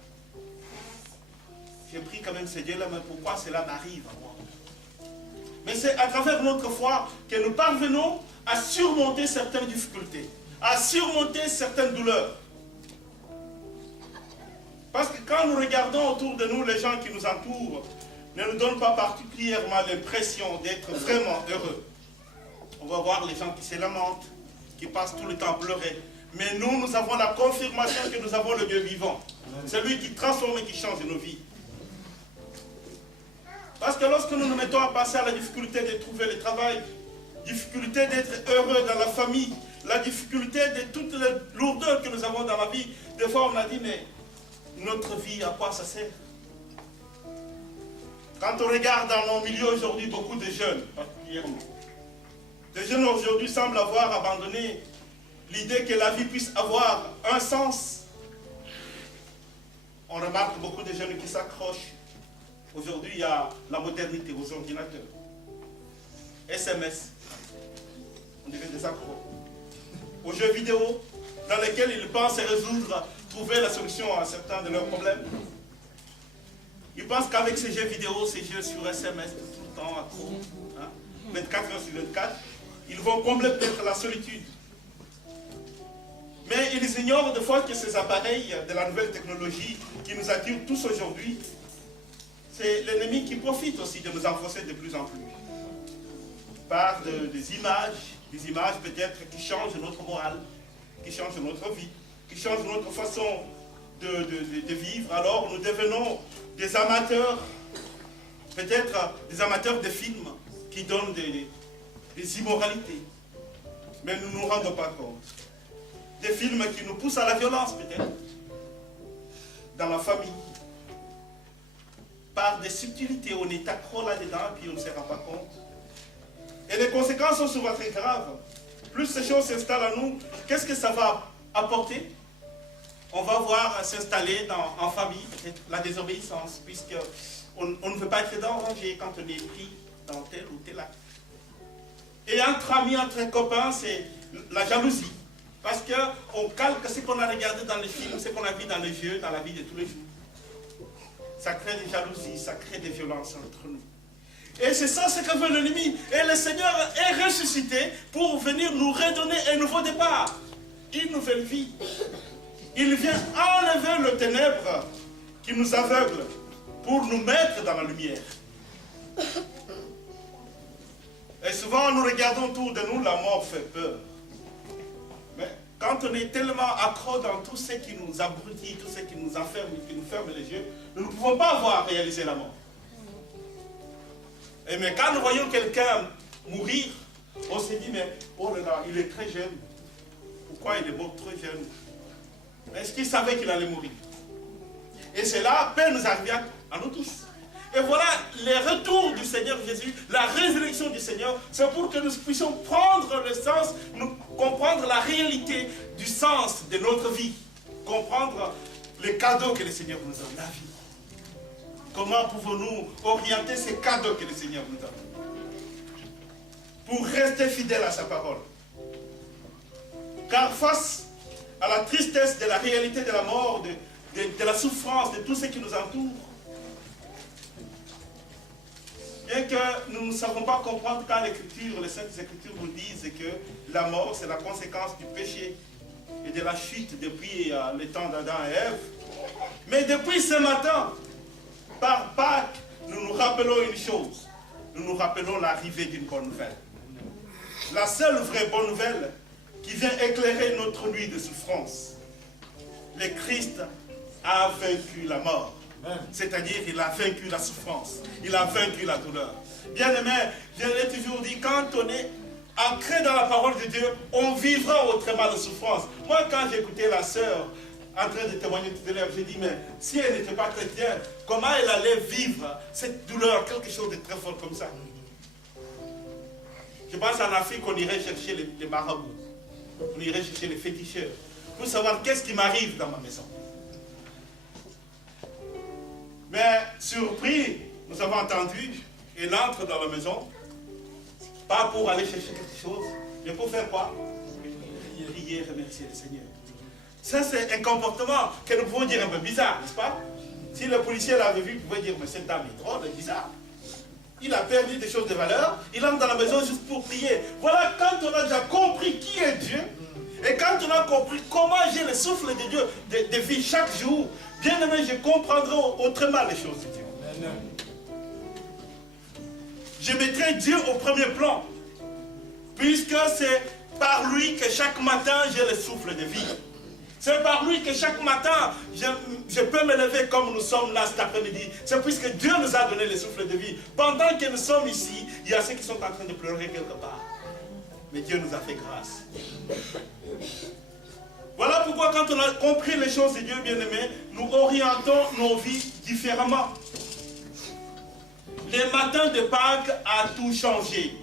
J'ai pris quand même ces dieux-là, mais pourquoi cela m'arrive à moi? Mais c'est à travers notre foi que nous parvenons à surmonter certaines difficultés, à surmonter certaines douleurs. Parce que quand nous regardons autour de nous, les gens qui nous entourent ne nous donnent pas particulièrement l'impression d'être vraiment heureux. On va voir les gens qui se lamentent, qui passent tout le temps à pleurer. Mais nous avons la confirmation que nous avons le Dieu vivant. Celui qui transforme et qui change nos vies. Parce que lorsque nous nous mettons à passer à la difficulté de trouver le travail, difficulté d'être heureux dans la famille, la difficulté de toutes les lourdeurs que nous avons dans la vie, des fois on a dit, mais notre vie, à quoi ça sert? Quand on regarde dans nos milieux aujourd'hui, beaucoup de jeunes, particulièrement, les jeunes aujourd'hui semblent avoir abandonné l'idée que la vie puisse avoir un sens. On remarque beaucoup de jeunes qui s'accrochent. Aujourd'hui, il y a la modernité aux ordinateurs. SMS. On dirait des accros. Aux jeux vidéo, dans lesquels ils pensent résoudre, trouver la solution à certains de leurs problèmes. Ils pensent qu'avec ces jeux vidéo, ces jeux sur SMS, tout le temps, accro, 24 heures sur 24, ils vont combler peut-être la solitude. Mais ils ignorent de fois que ces appareils de la nouvelle technologie qui nous attirent tous aujourd'hui, c'est l'ennemi qui profite aussi de nous enfoncer de plus en plus. Par des images peut-être qui changent notre morale, qui changent notre vie, qui changent notre façon de vivre. Alors nous devenons des amateurs, peut-être des amateurs de films qui donnent des immoralités. Mais nous ne nous rendons pas compte. Des films qui nous poussent à la violence peut-être, dans la famille. Par des subtilités, on est accro là-dedans et puis on ne se rend pas compte. Et les conséquences sont souvent très graves. Plus ces choses s'installent en nous, qu'est-ce que ça va apporter? On va voir s'installer en famille, peut-être la désobéissance, puisqu'on ne veut pas être dérangé quand on est pris dans tel ou tel acte. Et entre amis, entre copains, c'est la jalousie. Parce qu'on calque ce qu'on a regardé dans les films, ce qu'on a vu dans les jeux, dans la vie de tous les jours. Ça crée des jalousies, ça crée des violences entre nous. Et c'est ça ce que veut l'ennemi. Et le Seigneur est ressuscité pour venir nous redonner un nouveau départ, une nouvelle vie. Il vient enlever le ténèbre qui nous aveugle pour nous mettre dans la lumière. Et souvent nous regardons autour de nous, la mort fait peur. Mais quand on est tellement accro dans tout ce qui nous abrutit, tout ce qui nous enferme, qui nous ferme les yeux, nous ne pouvons pas voir réaliser la mort. Mais quand nous voyons quelqu'un mourir, on se dit, mais oh là là, il est très jeune. Pourquoi il est mort très jeune? Est-ce qu'il savait qu'il allait mourir? Et cela peut nous arriver à nous tous. Et voilà, le retour du Seigneur Jésus, la résurrection du Seigneur, c'est pour que nous puissions prendre le sens, comprendre la réalité du sens de notre vie, comprendre les cadeaux que le Seigneur nous donne, la vie. Comment pouvons-nous orienter ces cadeaux que le Seigneur nous donne pour rester fidèles à sa parole? Car face à la tristesse de la réalité de la mort, de la souffrance, de tout ce qui nous entoure, bien que nous ne savons pas comprendre quand l'Écriture, les Saintes Écritures nous disent que la mort c'est la conséquence du péché et de la chute depuis le temps d'Adam et Ève. Mais depuis ce matin, par Pâques, nous nous rappelons une chose. Nous nous rappelons l'arrivée d'une bonne nouvelle. La seule vraie bonne nouvelle qui vient éclairer notre nuit de souffrance. Le Christ a vaincu la mort. C'est-à-dire qu'il a vaincu la souffrance. Il a vaincu la douleur. Bien aimé, je l'ai toujours dit, quand on est ancré dans la parole de Dieu, on vivra autrement de souffrance. Moi, quand j'écoutais la sœur en train de témoigner tout à l'heure, j'ai dit, mais si elle n'était pas chrétienne, comment elle allait vivre cette douleur, quelque chose de très fort comme ça? Je pense en Afrique, on irait chercher les marabouts. On irait chercher les féticheurs pour savoir qu'est-ce qui m'arrive dans ma maison. Mais surpris, nous avons entendu, il entre dans la maison, pas pour aller chercher quelque chose, mais pour faire quoi? Prier, remercier le Seigneur. Ça, c'est un comportement que nous pouvons dire un peu bizarre, n'est-ce pas? Si le policier l'avait vu, il pouvait dire, mais cette dame est drôle, elle est bizarre. Il a perdu des choses de valeur, il entre dans la maison juste pour prier. Voilà, quand on a déjà compris qui est Dieu, et quand on a compris comment j'ai le souffle de Dieu, de vie chaque jour, bien aimé, je comprendrai autrement les choses de Dieu. Je mettrai Dieu au premier plan, puisque c'est par lui que chaque matin j'ai le souffle de vie. C'est par lui que chaque matin, je peux me lever comme nous sommes là cet après-midi. C'est puisque Dieu nous a donné le souffle de vie. Pendant que nous sommes ici, il y a ceux qui sont en train de pleurer quelque part. Mais Dieu nous a fait grâce. Voilà pourquoi quand on a compris les choses de Dieu, bien-aimés, nous orientons nos vies différemment. Les matins de Pâques a tout changé.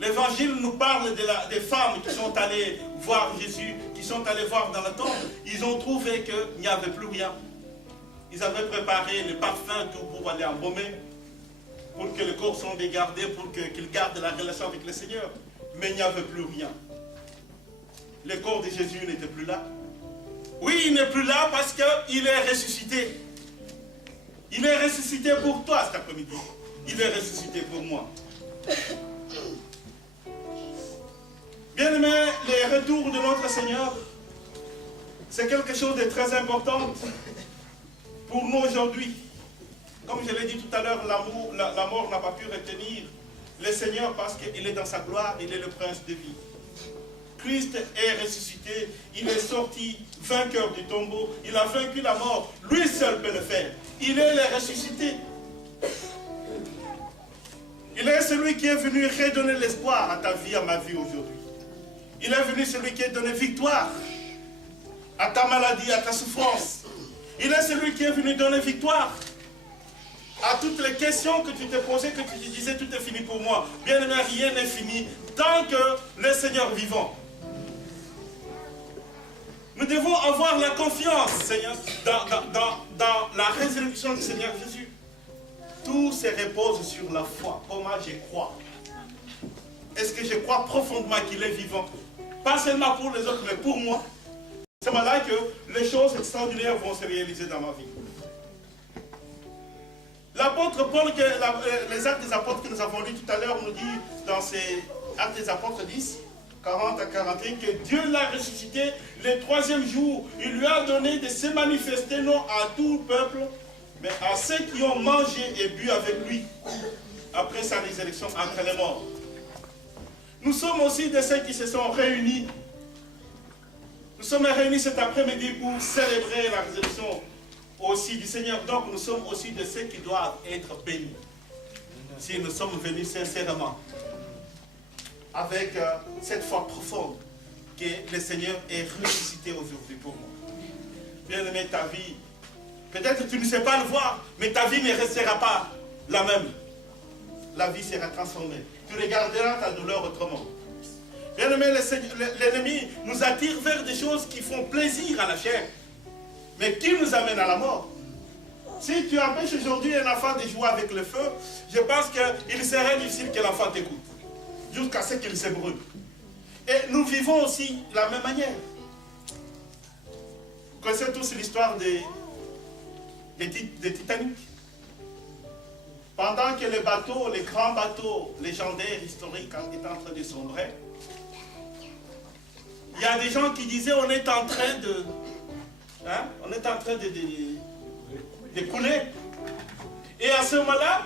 L'évangile nous parle des femmes qui sont allées voir Jésus, qui sont allées voir dans la tombe. Ils ont trouvé qu'il n'y avait plus rien. Ils avaient préparé le parfum, tout pour aller embaumer, pour que le corps soit gardé, pour qu'il garde la relation avec le Seigneur. Mais il n'y avait plus rien. Le corps de Jésus n'était plus là. Oui, il n'est plus là parce qu'il est ressuscité. Il est ressuscité pour toi cet après-midi. Il est ressuscité pour moi. Bien-aimés, les retours de notre Seigneur, c'est quelque chose de très important pour nous aujourd'hui. Comme je l'ai dit tout à l'heure, la mort n'a pas pu retenir le Seigneur parce qu'il est dans sa gloire, il est le prince de vie. Christ est ressuscité, il est sorti vainqueur du tombeau, il a vaincu la mort, lui seul peut le faire. Il est le ressuscité. Il est celui qui est venu redonner l'espoir à ta vie, à ma vie aujourd'hui. Il est venu celui qui a donné victoire à ta maladie, à ta souffrance. Il est celui qui est venu donner victoire à toutes les questions que tu t'es posées, que tu te disais tout est fini pour moi. Bien aimé, rien n'est fini tant que le Seigneur est vivant. Nous devons avoir la confiance, Seigneur, dans la résurrection du Seigneur Jésus. Tout se repose sur la foi. Comment je crois? Est-ce que je crois profondément qu'il est vivant? Pas seulement pour les autres, mais pour moi. C'est là que les choses extraordinaires vont se réaliser dans ma vie. L'apôtre Paul, les actes des apôtres que nous avons lus tout à l'heure, nous dit dans ces actes des apôtres 10, 40 à 41, que Dieu l'a ressuscité le troisième jour. Il lui a donné de se manifester non à tout le peuple, mais à ceux qui ont mangé et bu avec lui après sa résurrection entre les morts. Nous sommes aussi de ceux qui se sont réunis. Nous sommes réunis cet après-midi pour célébrer la résurrection aussi du Seigneur. Donc nous sommes aussi de ceux qui doivent être bénis. Si nous sommes venus sincèrement, avec cette foi profonde que le Seigneur est ressuscité aujourd'hui pour moi. Bien aimé, ta vie, peut-être tu ne sais pas le voir, mais ta vie ne restera pas la même. La vie sera transformée. Tu regarderas ta douleur autrement. Bien aimé, l'ennemi nous attire vers des choses qui font plaisir à la chair, mais qui nous amènent à la mort. Si tu empêches aujourd'hui un enfant de jouer avec le feu, je pense qu'il serait difficile que l'enfant t'écoute, jusqu'à ce qu'il se brûle. Et nous vivons aussi de la même manière. Vous connaissez tous l'histoire des Titanic. Pendant que les grands bateaux légendaires, historiques, étaient en train de sombrer, il y a des gens qui disaient on est en train de couler. Et à ce moment-là,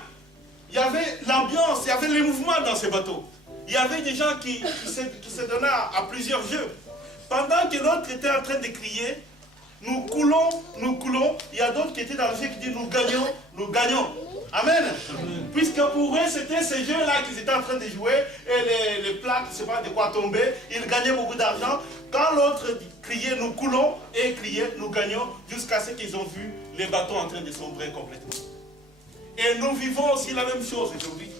il y avait l'ambiance, il y avait les mouvements dans ces bateaux. Il y avait des gens qui se donnaient à plusieurs jeux. Pendant que l'autre était en train de crier, nous coulons, il y a d'autres qui étaient dans le jeu qui disent nous gagnons. Amen. Puisque pour eux, c'était ces jeux-là qu'ils étaient en train de jouer et les plaques, je ne sais pas de quoi tomber, ils gagnaient beaucoup d'argent. Quand l'autre criait nous coulons et criait nous gagnons, jusqu'à ce qu'ils ont vu les bateaux en train de sombrer complètement. Et nous vivons aussi la même chose aujourd'hui.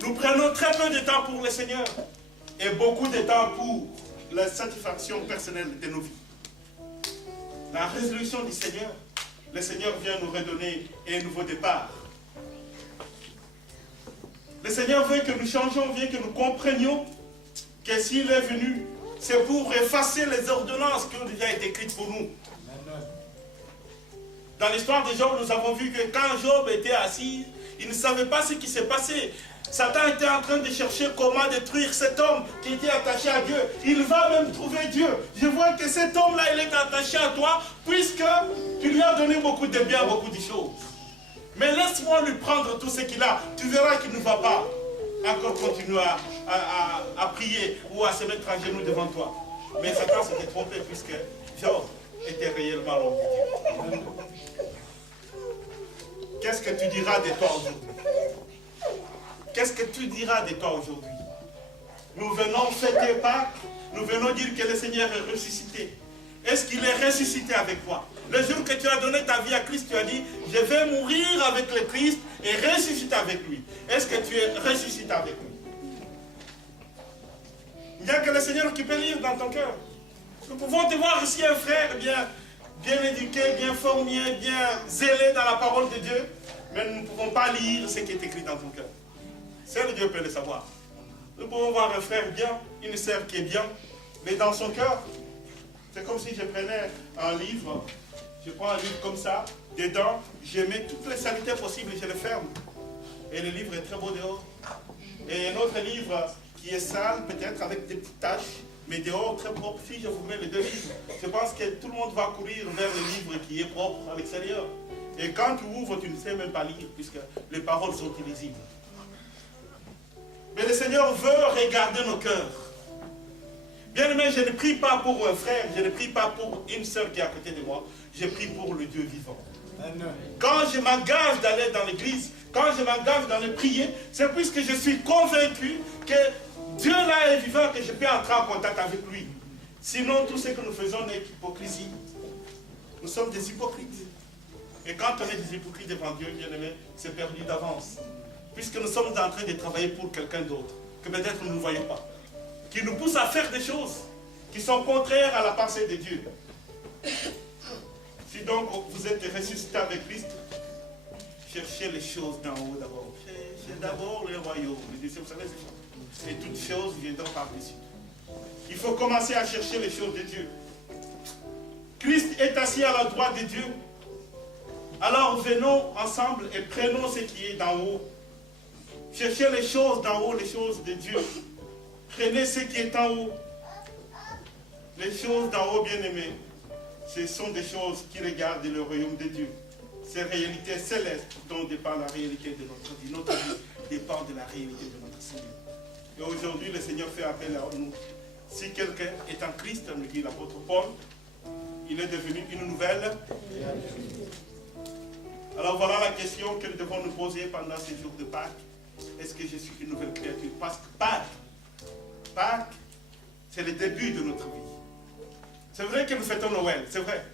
Nous prenons très peu de temps pour le Seigneur et beaucoup de temps pour la satisfaction personnelle de nos vies. La résolution du Seigneur, le Seigneur vient nous redonner un nouveau départ. Le Seigneur veut que nous changions, veut que nous comprenions que s'il est venu, c'est pour effacer les ordonnances qui ont déjà été écrites pour nous. Dans l'histoire de Job, nous avons vu que quand Job était assis, il ne savait pas ce qui s'est passé. Satan était en train de chercher comment détruire cet homme qui était attaché à Dieu. Il va même trouver Dieu. Je vois que cet homme-là, il est attaché à toi, puisque tu lui as donné beaucoup de biens, beaucoup de choses. Mais laisse-moi lui prendre tout ce qu'il a. Tu verras qu'il ne va pas encore continuer à prier ou à se mettre à genoux devant toi. Mais Satan s'était trompé, puisque Job était réellement l'homme de Dieu. Qu'est-ce que tu diras de toi aujourd'hui? Qu'est-ce que tu diras de toi aujourd'hui? Nous venons fêter Pâques. Nous venons dire que le Seigneur est ressuscité. Est-ce qu'il est ressuscité avec toi? Le jour que tu as donné ta vie à Christ, tu as dit, je vais mourir avec le Christ et ressusciter avec lui. Est-ce que tu es ressuscité avec lui? Il n'y a que le Seigneur qui peut lire dans ton cœur. Nous pouvons te voir ici un frère bien éduqué, bien formé, bien zélé dans la parole de Dieu, mais nous ne pouvons pas lire ce qui est écrit dans ton cœur. Seul Dieu peut le savoir. Nous pouvons voir un frère bien, une sœur qui est bien, mais dans son cœur, c'est comme si je prenais un livre, je prends un livre comme ça, dedans, je mets toutes les saletés possibles et je le ferme. Et le livre est très beau dehors. Et un autre livre qui est sale, peut-être avec des petites taches, mais dehors très propre. Si je vous mets les deux livres, je pense que tout le monde va courir vers le livre qui est propre à l'extérieur. Et quand tu ouvres, tu ne sais même pas lire, puisque les paroles sont illisibles. Mais le Seigneur veut regarder nos cœurs. Bien aimé, je ne prie pas pour un frère, je ne prie pas pour une sœur qui est à côté de moi, je prie pour le Dieu vivant. Quand je m'engage d'aller dans l'église, quand je m'engage dans les prières, c'est puisque je suis convaincu que Dieu là est vivant, que je peux entrer en contact avec lui. Sinon, tout ce que nous faisons est hypocrisie. Nous sommes des hypocrites. Et quand on est des hypocrites devant Dieu, bien aimé, c'est perdu d'avance. Puisque nous sommes en train de travailler pour quelqu'un d'autre, que peut-être nous ne voyons pas, qui nous pousse à faire des choses qui sont contraires à la pensée de Dieu. Si donc vous êtes ressuscité avec Christ, cherchez les choses d'en haut d'abord. Cherchez d'abord le royaume de Dieu. Vous savez, et toutes choses viendront par-dessus. Il faut commencer à chercher les choses de Dieu. Christ est assis à la droite de Dieu. Alors venons ensemble et prenons ce qui est d'en haut. Cherchez les choses d'en haut, les choses de Dieu. Prenez ce qui est en haut. Les choses d'en haut, bien-aimés, ce sont des choses qui regardent le royaume de Dieu. Ces réalités célestes dont dépend la réalité de notre vie. Notre vie dépend de la réalité de notre Seigneur. Et aujourd'hui, le Seigneur fait appel à nous. Si quelqu'un est en Christ, nous dit l'apôtre Paul, il est devenu une nouvelle. Alors voilà la question que nous devons nous poser pendant ces jours de Pâques. Est-ce que je suis une nouvelle créature? Parce que Pâques, c'est le début de notre vie. C'est vrai que nous fêtons Noël, c'est vrai.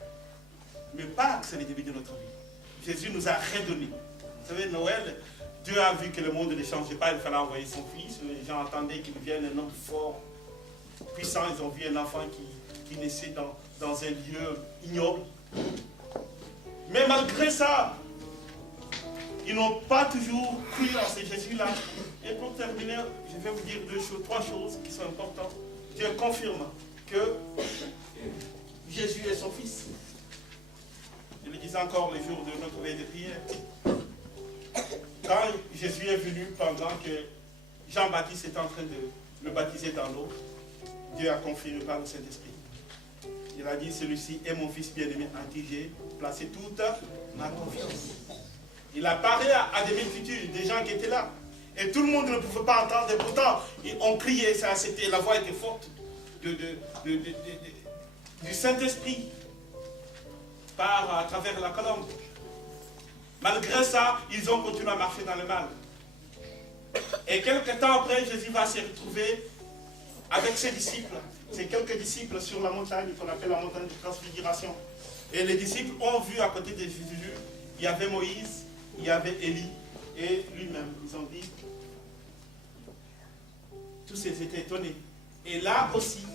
Mais Pâques, c'est le début de notre vie. Jésus nous a redonné. Vous savez, Noël, Dieu a vu que le monde ne changeait pas, il fallait envoyer son fils. Les gens attendaient qu'il vienne un homme fort, puissant. Ils ont vu un enfant qui naissait dans un lieu ignoble. Mais malgré ça, ils n'ont pas toujours cru en ce Jésus-là. Et pour terminer, je vais vous dire trois choses qui sont importantes. Dieu confirme que Jésus est son fils. Je le disais encore le jour de notre veille de prière. Quand Jésus est venu pendant que Jean-Baptiste est en train de le baptiser dans l'eau, Dieu a confirmé par le Saint-Esprit. Il a dit, celui-ci est mon fils bien-aimé en qui j'ai placé toute ma confiance. Il a parlé à des multitudes, des gens qui étaient là. Et tout le monde ne pouvait pas entendre. Et pourtant, on criait, la voix était forte du Saint-Esprit à travers la colombe. Malgré ça, ils ont continué à marcher dans le mal. Et quelques temps après, Jésus va se retrouver avec ses disciples. C'est quelques disciples sur la montagne qu'on appelle la montagne de transfiguration. Et les disciples ont vu à côté de Jésus, il y avait Moïse, il y avait Élie et lui-même. Ils ont dit, tous ils étaient étonnés. Et là aussi,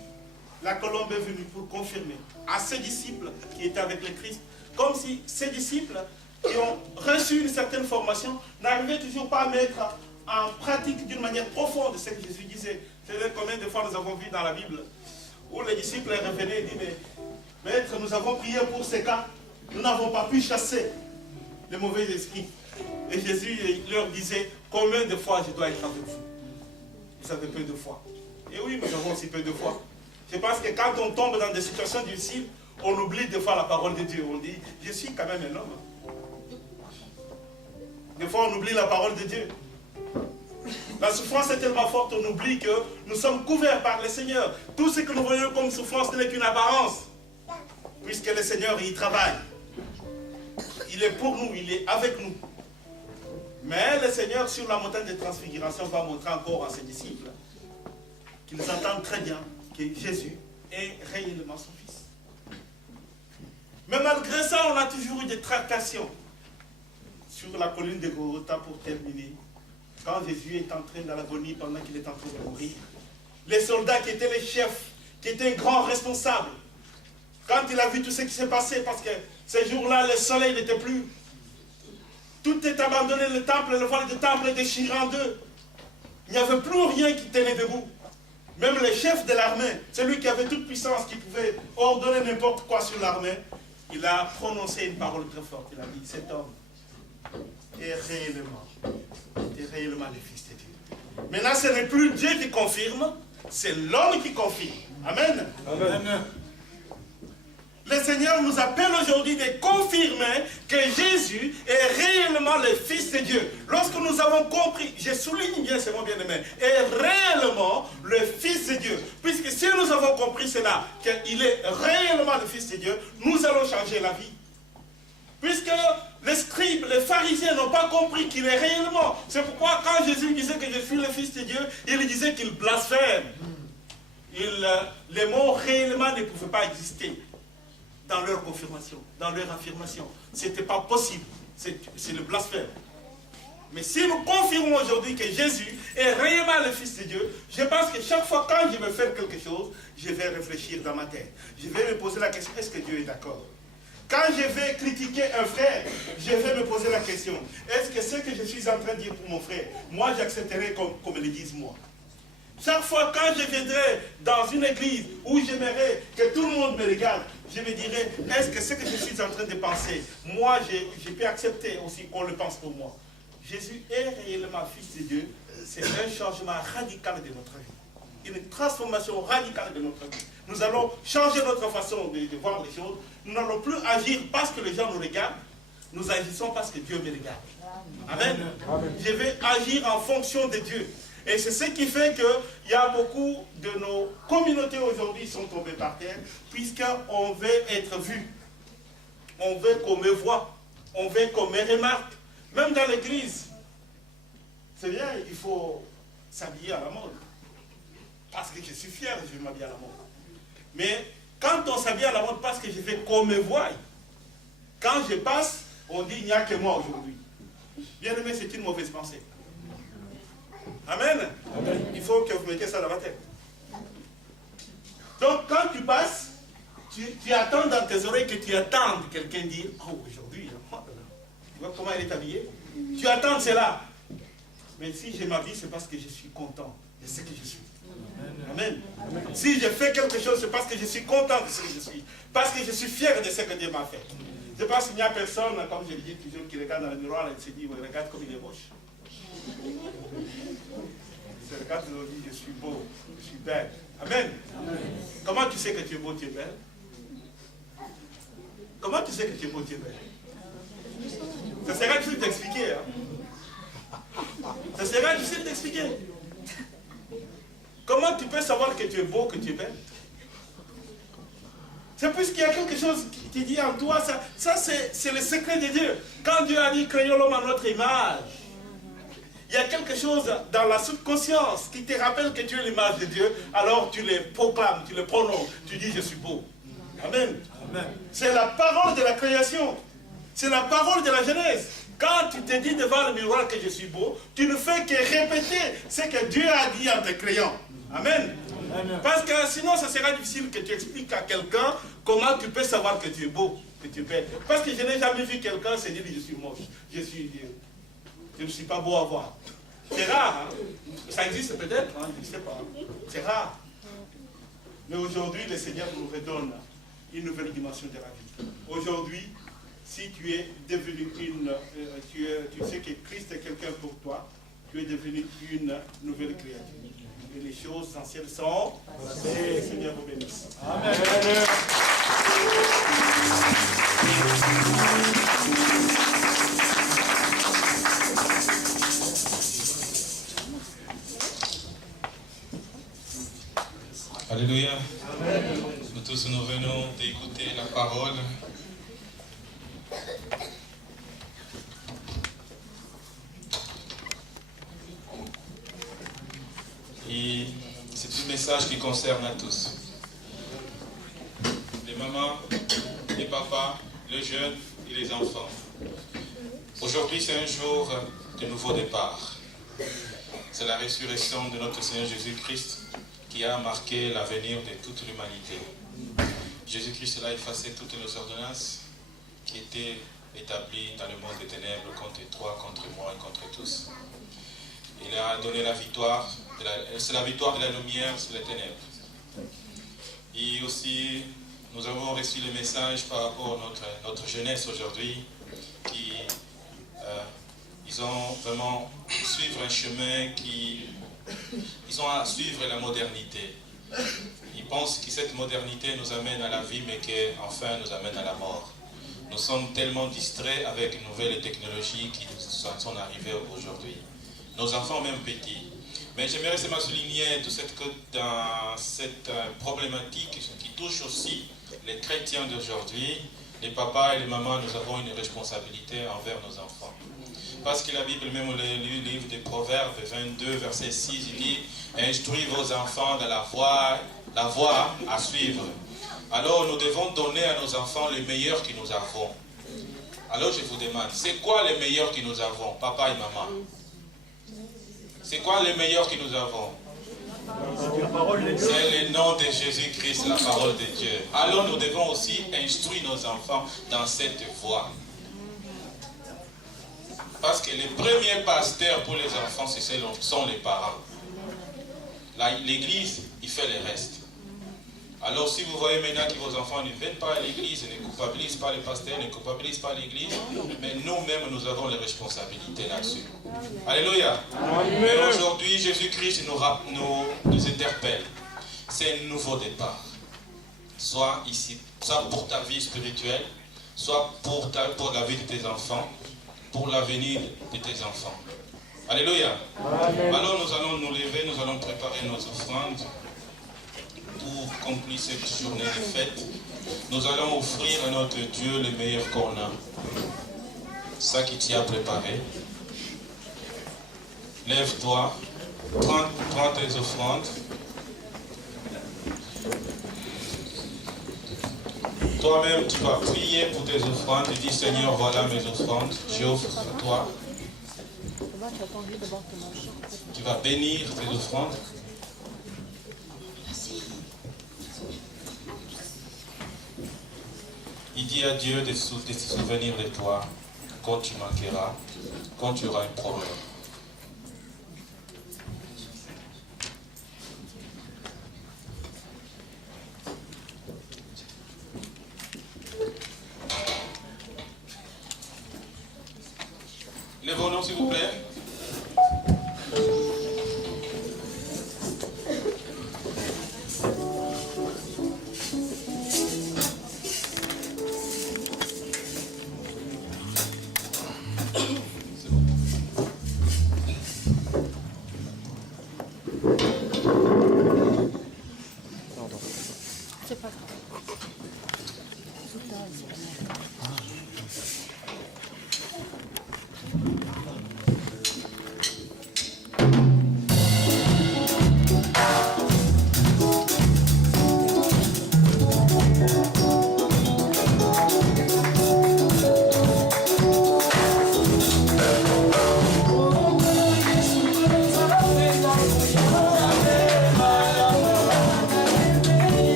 la colombe est venue pour confirmer à ces disciples qui étaient avec le Christ, comme si ces disciples qui ont reçu une certaine formation n'arrivaient toujours pas à mettre en pratique d'une manière profonde ce que Jésus disait. C'est combien de fois nous avons vu dans la Bible où les disciples revenaient et disaient, mais maître, nous avons prié pour ces cas, nous n'avons pas pu chasser les mauvais esprits. Et Jésus leur disait, combien de fois je dois être avec vous? Vous avez peu de foi. Et oui, nous avons aussi peu de foi. Je pense que quand on tombe dans des situations difficiles, on oublie des fois la parole de Dieu. On dit, je suis quand même un homme. Des fois, on oublie la parole de Dieu. La souffrance est tellement forte, on oublie que nous sommes couverts par le Seigneur. Tout ce que nous voyons comme souffrance n'est qu'une apparence. Puisque le Seigneur y travaille. Il est pour nous, il est avec nous. Mais le Seigneur, sur la montagne de transfiguration, va montrer encore à ses disciples qu'ils entendent très bien que Jésus est réellement son Fils. Mais malgré ça, on a toujours eu des tractations sur la colline de Golgotha pour terminer. Quand Jésus est entré dans l'agonie pendant qu'il est en train de mourir, les soldats qui étaient les chefs, qui étaient grands responsables, quand il a vu tout ce qui s'est passé, parce que ces jours-là, le soleil n'était plus, tout est abandonné, le temple, le voile du temple est déchiré en deux. Il n'y avait plus rien qui tenait debout. Même le chef de l'armée, celui qui avait toute puissance, qui pouvait ordonner n'importe quoi sur l'armée, il a prononcé une parole très forte. Il a dit, cet homme est réellement le Fils de Dieu. Maintenant, ce n'est plus Dieu qui confirme, c'est l'homme qui confirme. Amen. Amen. Le Seigneur nous appelle aujourd'hui de confirmer que Jésus est réellement le Fils de Dieu. Lorsque nous avons compris, je souligne bien, c'est mon bien-aimé, est réellement le Fils de Dieu. Puisque si nous avons compris cela, qu'il est réellement le Fils de Dieu, nous allons changer la vie. Puisque les scribes, les pharisiens n'ont pas compris qu'il est réellement. C'est pourquoi quand Jésus disait que je suis le Fils de Dieu, il disait qu'il blasphème. Les mots réellement ne pouvaient pas exister dans leur confirmation, dans leur affirmation. Ce n'était pas possible. C'est le blasphème. Mais si nous confirmons aujourd'hui que Jésus est réellement le Fils de Dieu, je pense que chaque fois quand je vais faire quelque chose, je vais réfléchir dans ma tête. Je vais me poser la question, est-ce que Dieu est d'accord? Quand je vais critiquer un frère, je vais me poser la question, est-ce que ce que je suis en train de dire pour mon frère, moi j'accepterai comme ils disent moi? Chaque fois quand je viendrai dans une église où j'aimerais que tout le monde me regarde, je me dirai, est-ce que ce que je suis en train de penser, moi je peux accepter aussi qu'on le pense pour moi? Jésus est réellement Fils de Dieu, c'est un changement radical de notre vie. Une transformation radicale de notre vie. Nous allons changer notre façon de voir les choses. Nous n'allons plus agir parce que les gens nous regardent. Nous agissons parce que Dieu me regarde. Amen. Amen. Je vais agir en fonction de Dieu. Et c'est ce qui fait qu'il y a beaucoup de nos communautés aujourd'hui qui sont tombées par terre, puisqu'on veut être vu. On veut qu'on me voie. On veut qu'on me remarque. Même dans l'église. C'est bien, il faut s'habiller à la mode. Parce que je suis fier, je vais m'habiller à la mode. Mais quand on s'habille à la mode parce que je veux qu'on me voie, quand je passe, on dit il n'y a que moi aujourd'hui. Bien aimé, c'est une mauvaise pensée. Amen. Amen. Il faut que vous mettiez ça dans la tête. Donc quand tu passes, tu attends dans tes oreilles que tu attendes quelqu'un dire oh aujourd'hui, tu vois comment elle est habillée? Tu attends cela. Mais si je m'habille, c'est parce que je suis content de ce que je suis. Amen. Amen. Si je fais quelque chose, c'est parce que je suis content de ce que je suis. Parce que je suis fier de ce que Dieu m'a fait. Je pense qu'il n'y a personne, comme je le dis toujours, qui regarde dans le miroir et se dit, oui, regarde comme il est moche. Je regarde et dit, je suis beau, je suis belle. Amen. Amen. Comment tu sais que tu es beau, tu es belle? Comment tu sais que tu es beau, tu es belle? Ça sera difficile d'expliquer. Hein? Ça sera difficile d'expliquer. Comment tu peux savoir que tu es beau, que tu es belle? C'est puisqu'il y a quelque chose qui dit en toi, ça c'est le secret de Dieu. Quand Dieu a dit créons l'homme à notre image, il y a quelque chose dans la subconscience qui te rappelle que tu es l'image de Dieu, alors tu le proclames, tu le prononces, tu dis je suis beau. Amen. Amen. C'est la parole de la création, c'est la parole de la Genèse. Quand tu te dis devant le miroir que je suis beau, tu ne fais que répéter ce que Dieu a dit en te créant. Amen. Amen. Parce que sinon, ça sera difficile que tu expliques à quelqu'un comment tu peux savoir que tu es beau, que tu es belle. Parce que je n'ai jamais vu quelqu'un se dire je suis moche, je ne suis pas beau à voir. C'est rare. Hein? Ça existe peut-être, hein? Je ne sais pas. C'est rare. Mais aujourd'hui, le Seigneur nous redonne une nouvelle dimension de la vie. Aujourd'hui, si tu es devenu tu sais que Christ est quelqu'un pour toi, tu es devenu une nouvelle créature. Et les choses anciennes sont passées. Seigneur vous bénisse. Amen. Alléluia. Amen. Nous tous nous venons d'écouter la parole. Et c'est un message qui concerne à tous. Les mamans, les papas, les jeunes et les enfants. Aujourd'hui, c'est un jour de nouveau départ. C'est la résurrection de notre Seigneur Jésus-Christ qui a marqué l'avenir de toute l'humanité. Jésus-Christ a effacé toutes nos ordonnances qui étaient établies dans le monde des ténèbres contre toi, contre moi et contre tous. Il a donné la victoire, c'est la victoire de la lumière sur les ténèbres. Et aussi, nous avons reçu le message par rapport à notre jeunesse aujourd'hui qui ils ont vraiment suivre un chemin ils ont à suivre la modernité. Ils pensent que cette modernité nous amène à la vie, mais qu'enfin nous amène à la mort. Nous sommes tellement distraits avec les nouvelles technologies qui sont arrivées aujourd'hui. Nos enfants, même petits. Mais j'aimerais seulement souligner dans cette problématique qui touche aussi les chrétiens d'aujourd'hui. Les papas et les mamans, nous avons une responsabilité envers nos enfants. Parce que la Bible, même le livre des Proverbes 22, verset 6, il dit « Instruis vos enfants dans la voie à suivre ». Alors nous devons donner à nos enfants le meilleur que nous avons. Alors je vous demande, c'est quoi le meilleur que nous avons, papa et maman? C'est quoi le meilleur que nous avons? C'est le nom de Jésus-Christ, la parole de Dieu. Alors nous devons aussi instruire nos enfants dans cette voie. Parce que les premiers pasteurs pour les enfants, sont les parents. L'église, il fait le reste. Alors si vous voyez maintenant que vos enfants ne viennent pas à l'église, ne culpabilisent pas les pasteurs, ne culpabilisent pas l'église, mais nous-mêmes, nous avons les responsabilités là-dessus. Alléluia. Mais aujourd'hui, Jésus-Christ nous interpelle. C'est un nouveau départ. Soit ici, soit pour ta vie spirituelle, soit pour la vie de tes enfants, pour l'avenir de tes enfants. Alléluia. Amen. Alors nous allons nous lever, nous allons préparer nos offrandes pour conclure cette journée de fête. Nous allons offrir à notre Dieu le meilleur qu'on a. Ça qui t'y a préparé. Lève-toi, prends tes offrandes. Toi-même, tu vas prier pour tes offrandes et dis Seigneur, voilà mes offrandes, j'offre à toi. Tu vas bénir tes offrandes. Il dit à Dieu de se souvenir de toi quand tu manqueras, quand tu auras un problème. Lèvons-nous, s'il vous plaît.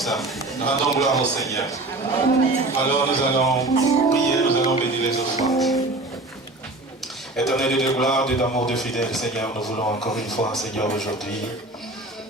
ça. Rendons gloire au Seigneur. Alors nous allons prier, nous allons bénir les offrandes. Éternel Dieu de gloire, Dieu d'amour, Dieu fidèle, Seigneur, nous voulons encore une fois, Seigneur, aujourd'hui,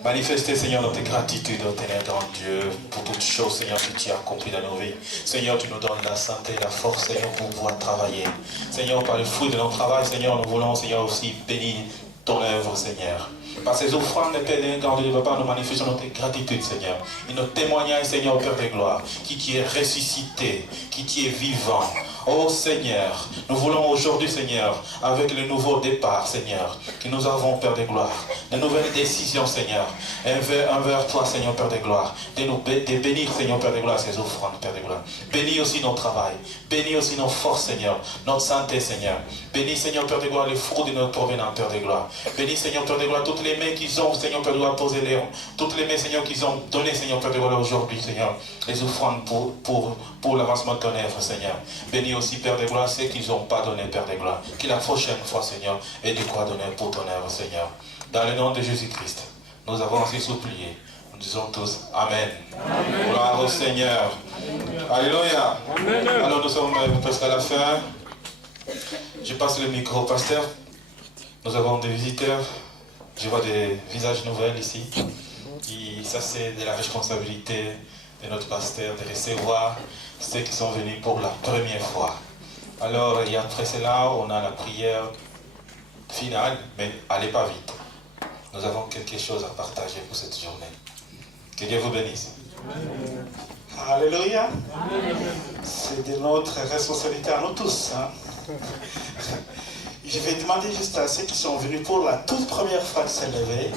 manifester, Seigneur, notre gratitude au ténèbre, grand Dieu, pour toutes choses, Seigneur, que tu as accompli dans nos vies. Seigneur, tu nous donnes la santé, la force, Seigneur, pour pouvoir travailler. Seigneur, par le fruit de notre travail, Seigneur, nous voulons, Seigneur, aussi bénir ton œuvre, Seigneur. Par ces offrandes, Père, quand Dieu ne pas nous manifester notre gratitude, Seigneur. Et notre témoignage, Seigneur, Père de gloire, qui est ressuscité, qui est vivant. Oh Seigneur, nous voulons aujourd'hui, Seigneur, avec le nouveau départ, Seigneur, que nous avons, Père de gloire, de nouvelles décisions, Seigneur, envers toi, Seigneur, Père de gloire, de bénir, Seigneur, Père de gloire, ces offrandes, Père de gloire. Bénis aussi notre travail, bénis aussi nos forces, Seigneur, notre santé, Seigneur. Bénis, Seigneur, Père de gloire, les fruits de notre provenance, Père de gloire. Bénis, Seigneur, Père de gloire, toutes les mains qu'ils ont, Seigneur, Père de gloire, posées les toutes les mains, Seigneur, qu'ils ont données, Seigneur, Père de gloire, aujourd'hui, Seigneur, les offrandes pour l'avancement de ton œuvre, Seigneur. Bénis aussi, Père de gloire, ceux qu'ils n'ont pas donné, Père de gloire. Que la prochaine fois, Seigneur, ait de quoi donner pour ton œuvre, Seigneur. Dans le nom de Jésus-Christ, nous avons ainsi supplié. Nous disons tous Amen. Amen. Gloire au Seigneur. Amen. Alléluia. Amen. Alors nous sommes presque à la fin. Je passe le micro au pasteur. Nous avons des visiteurs. Je vois des visages nouvelles ici. Et ça, c'est de la responsabilité de notre pasteur de recevoir ceux qui sont venus pour la première fois. Alors, et après cela, on a la prière finale, mais allez pas vite. Nous avons quelque chose à partager pour cette journée. Que Dieu vous bénisse. Alléluia. C'est de notre responsabilité à nous tous. Hein. Je vais demander juste à ceux qui sont venus pour la toute première fois de se lever.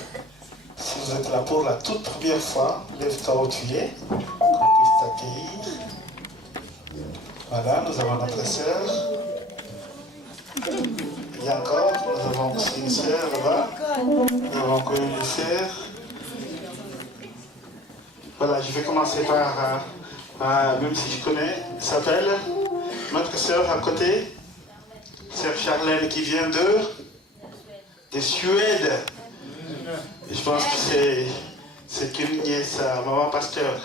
Si vous êtes là pour la toute première fois, lève-toi où tu es, qu'on puisse t'accueillir. Voilà, nous avons notre sœur. Il y a encore, nous avons aussi une sœur là-bas. Nous avons encore une sœur. Voilà, je vais commencer par même si je connais, s'appelle notre sœur à côté, sœur Charlène qui vient de Suède. Et je pense que c'est une nièce à maman pasteur.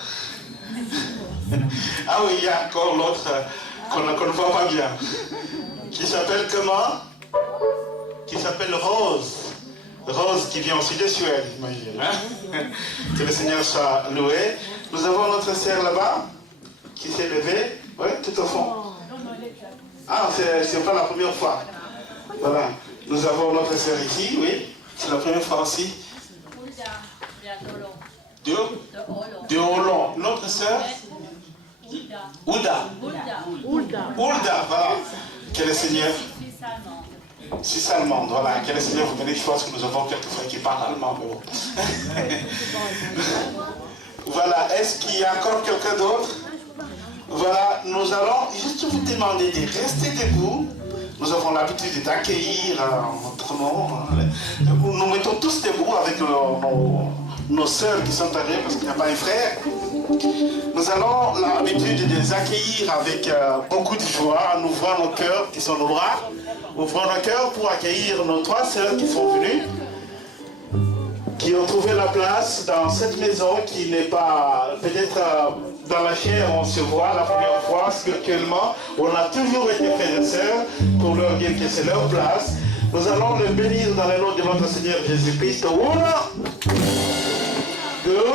Ah oui, il y a encore l'autre qu'on ne voit pas bien. Qui s'appelle comment? Qui s'appelle Rose. Rose qui vient aussi de Suède, j'imagine. Hein? Que le Seigneur soit loué. Nous avons notre sœur là-bas qui s'est levée. Oui, tout au fond. Ah, c'est pas la première fois. Voilà. Nous avons notre sœur ici, oui. C'est la première fois aussi. De Hollande. Notre sœur Ouda, voilà. Que le Seigneur. Suisse allemande, voilà. Que le Seigneur vous bénisse. Je pense que nous avons quelques frères qui parlent allemand, mais bon. Voilà. Est-ce qu'il y a encore quelqu'un d'autre? Voilà. Nous allons juste vous demander de rester debout. Nous avons l'habitude d'accueillir notre nom. Nous mettons tous debout avec nos sœurs qui sont arrivées parce qu'il n'y a pas un frère. Nous avons l'habitude de les accueillir avec beaucoup de joie en ouvrant nos cœurs qui sont nos bras. Ouvrons nos cœurs pour accueillir nos trois sœurs qui sont venues, qui ont trouvé la place dans cette maison qui n'est pas peut-être dans la chair, on se voit la première fois, spirituellement, on a toujours été frères et sœurs pour leur dire que c'est leur place. Nous allons le bénir dans le nom de notre Seigneur Jésus-Christ. One, deux,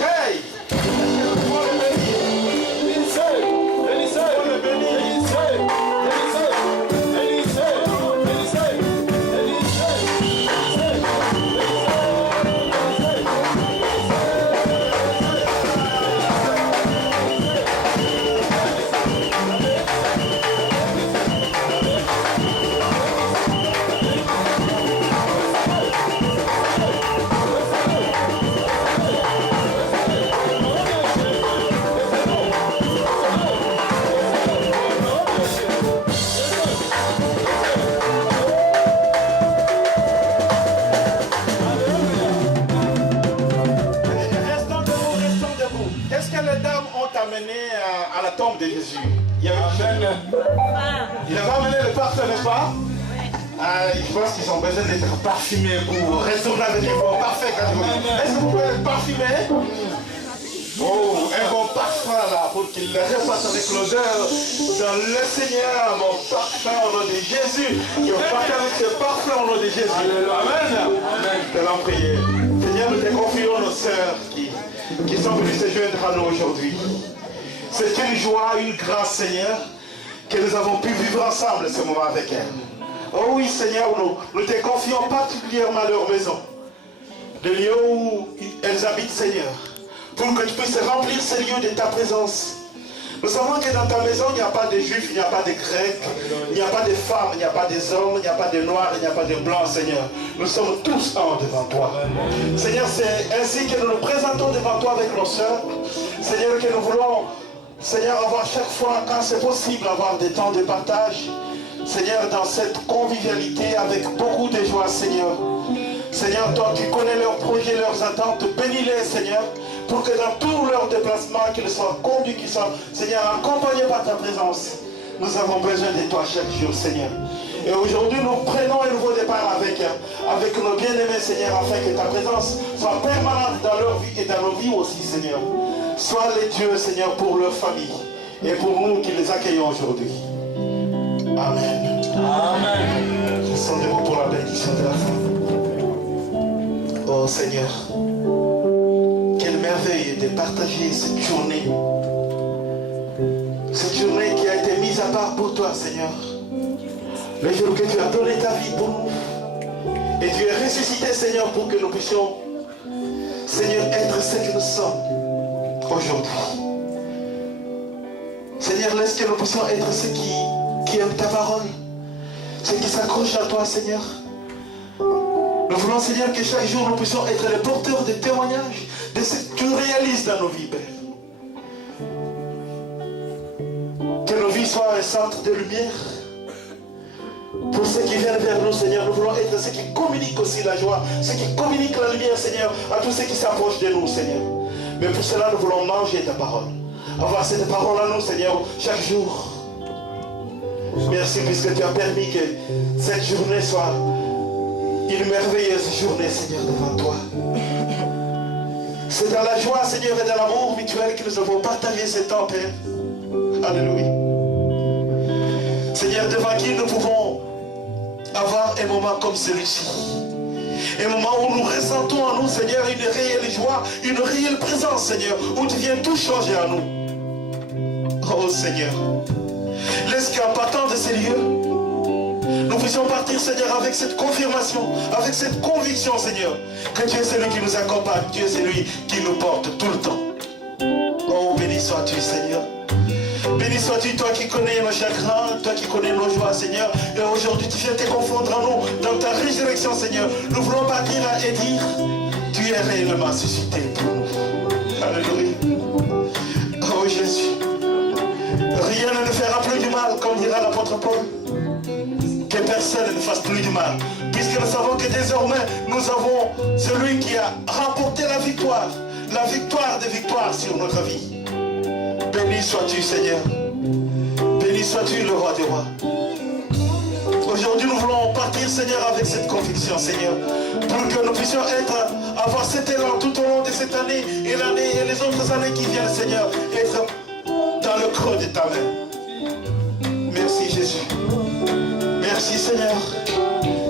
hey! Pour le bénir. Pour le bénir. À la tombe de Jésus. Il avait amené le parfum, n'est-ce pas? Je pense qu'ils ont besoin d'être parfumés pour retourner avec les bons parfaits. Est-ce que vous pouvez être parfumé? Oh, un bon parfum là, pour qu'il le repasse avec l'odeur dans le Seigneur, mon parfum au nom de Jésus. Il repart avec ce parfum au nom de Jésus. Amen. Amen. Nous allons prier. Seigneur, nous te confions nos sœurs qui sont venues se joindre à nous aujourd'hui. C'est une joie, une grâce, Seigneur, que nous avons pu vivre ensemble ce moment avec elles. Oh oui, Seigneur, nous te confions particulièrement à leur maison, le lieu où elles habitent, Seigneur, pour que tu puisses remplir ces lieux de ta présence. Nous savons que dans ta maison, il n'y a pas de juifs, il n'y a pas de grecs, il n'y a pas de femmes, il n'y a pas des hommes, il n'y a pas de noirs, il n'y a pas de blancs, Seigneur. Nous sommes tous un devant toi. Seigneur, c'est ainsi que nous nous présentons devant toi avec nos sœurs. Seigneur, que nous voulons, Seigneur, avoir chaque fois, quand c'est possible, avoir des temps de partage. Seigneur, dans cette convivialité avec beaucoup de joie, Seigneur. Seigneur, toi, tu connais leurs projets, leurs attentes. Bénis-les, Seigneur, pour que dans tous leurs déplacements, qu'ils soient conduits, qu'ils soient, Seigneur, accompagnés par ta présence. Nous avons besoin de toi chaque jour, Seigneur. Et aujourd'hui, nous prenons un nouveau départ avec nos bien-aimés, Seigneur, afin que ta présence soit permanente dans leur vie et dans nos vies aussi, Seigneur. Sois les dieux, Seigneur, pour leur famille et pour nous qui les accueillons aujourd'hui. Amen. Amen. Descendez-vous pour la bénédiction de la fin. Oh Seigneur, quelle merveille de partager cette journée. Cette journée qui a été mise à part pour toi, Seigneur. Le jour que tu as donné ta vie pour nous. Et tu es ressuscité, Seigneur, pour que nous puissions, Seigneur, être ce que nous sommes aujourd'hui. Seigneur, laisse que nous puissions être ceux qui aiment ta parole, ceux qui s'accrochent à toi, Seigneur. Nous voulons, Seigneur, que chaque jour nous puissions être les porteurs de témoignages de ce que tu réalises dans nos vies, Père. Que nos vies soient un centre de lumière. Pour ceux qui viennent vers nous, Seigneur, nous voulons être ceux qui communiquent aussi la joie, ceux qui communiquent la lumière, Seigneur, à tous ceux qui s'approchent de nous, Seigneur. Mais pour cela, nous voulons manger ta parole. Avoir cette parole à nous, Seigneur, chaque jour. Merci puisque tu as permis que cette journée soit une merveilleuse journée, Seigneur, devant toi. C'est dans la joie, Seigneur, et dans l'amour mutuel que nous avons partagé ce temps, Père. Alléluia. Seigneur, devant qui nous pouvons avoir un moment comme celui-ci. Un moment où nous ressentons en nous, Seigneur, une réelle joie, une réelle présence, Seigneur, où tu viens tout changer en nous. Oh Seigneur, laisse qu'en partant de ces lieux, nous puissions partir, Seigneur, avec cette confirmation, avec cette conviction, Seigneur, que tu es celui qui nous accompagne, tu es celui qui nous porte tout le temps. Oh, béni sois-tu, Seigneur. Béni sois-tu, toi qui connais nos chagrins, toi qui connais nos joies, Seigneur. Et aujourd'hui, tu viens te confondre en nous dans ta résurrection, Seigneur. Nous voulons partir et dire, tu es réellement suscité pour nous. Alléluia. Oh Jésus. Rien ne nous fera plus du mal, comme dira l'apôtre Paul. Que personne ne fasse plus du mal. Puisque nous savons que désormais, nous avons celui qui a remporté la victoire des victoires sur notre vie. Béni sois-tu, Seigneur. Béni sois-tu, le roi des rois. Aujourd'hui, nous voulons partir, Seigneur, avec cette conviction, Seigneur, pour que nous puissions avoir cet élan tout au long de cette année et l'année et les autres années qui viennent, Seigneur, être dans le creux de ta main. Merci, Jésus. Merci, Seigneur,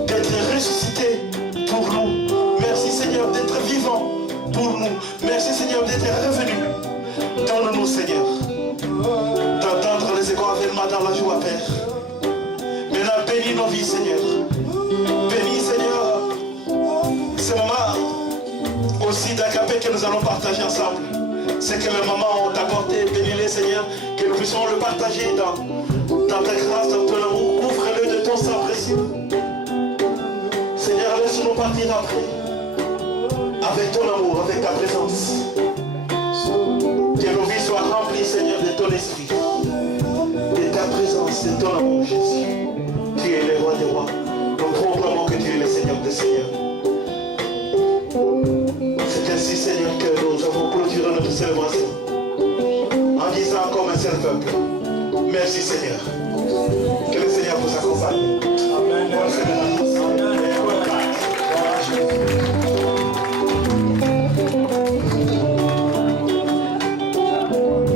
d'être ressuscité pour nous. Merci, Seigneur, d'être vivant pour nous. Merci, Seigneur, d'être revenu. Donne-nous, Seigneur, d'entendre les échos avènements dans la joie, Père. Maintenant, bénis nos vies, Seigneur. Bénis, Seigneur, ce moment aussi d'agapé que nous allons partager ensemble. C'est que le moment où t'a porté, bénis-les, Seigneur, que nous puissions le partager dans ta grâce, dans ton amour. Couvre-le de ton sang précieux. Seigneur, laisse-nous partir après, avec ton amour, avec ta présence. Que nos vies soient remplies, Seigneur, de ton esprit, de ta présence, de ton amour, Jésus. Tu es le roi des rois. Nous proclamons que tu es le Seigneur des seigneurs. C'est ainsi, Seigneur, que nous avons clôturé notre célébration en disant comme un seul peuple, merci, Seigneur. Que le Seigneur vous accompagne. Amen.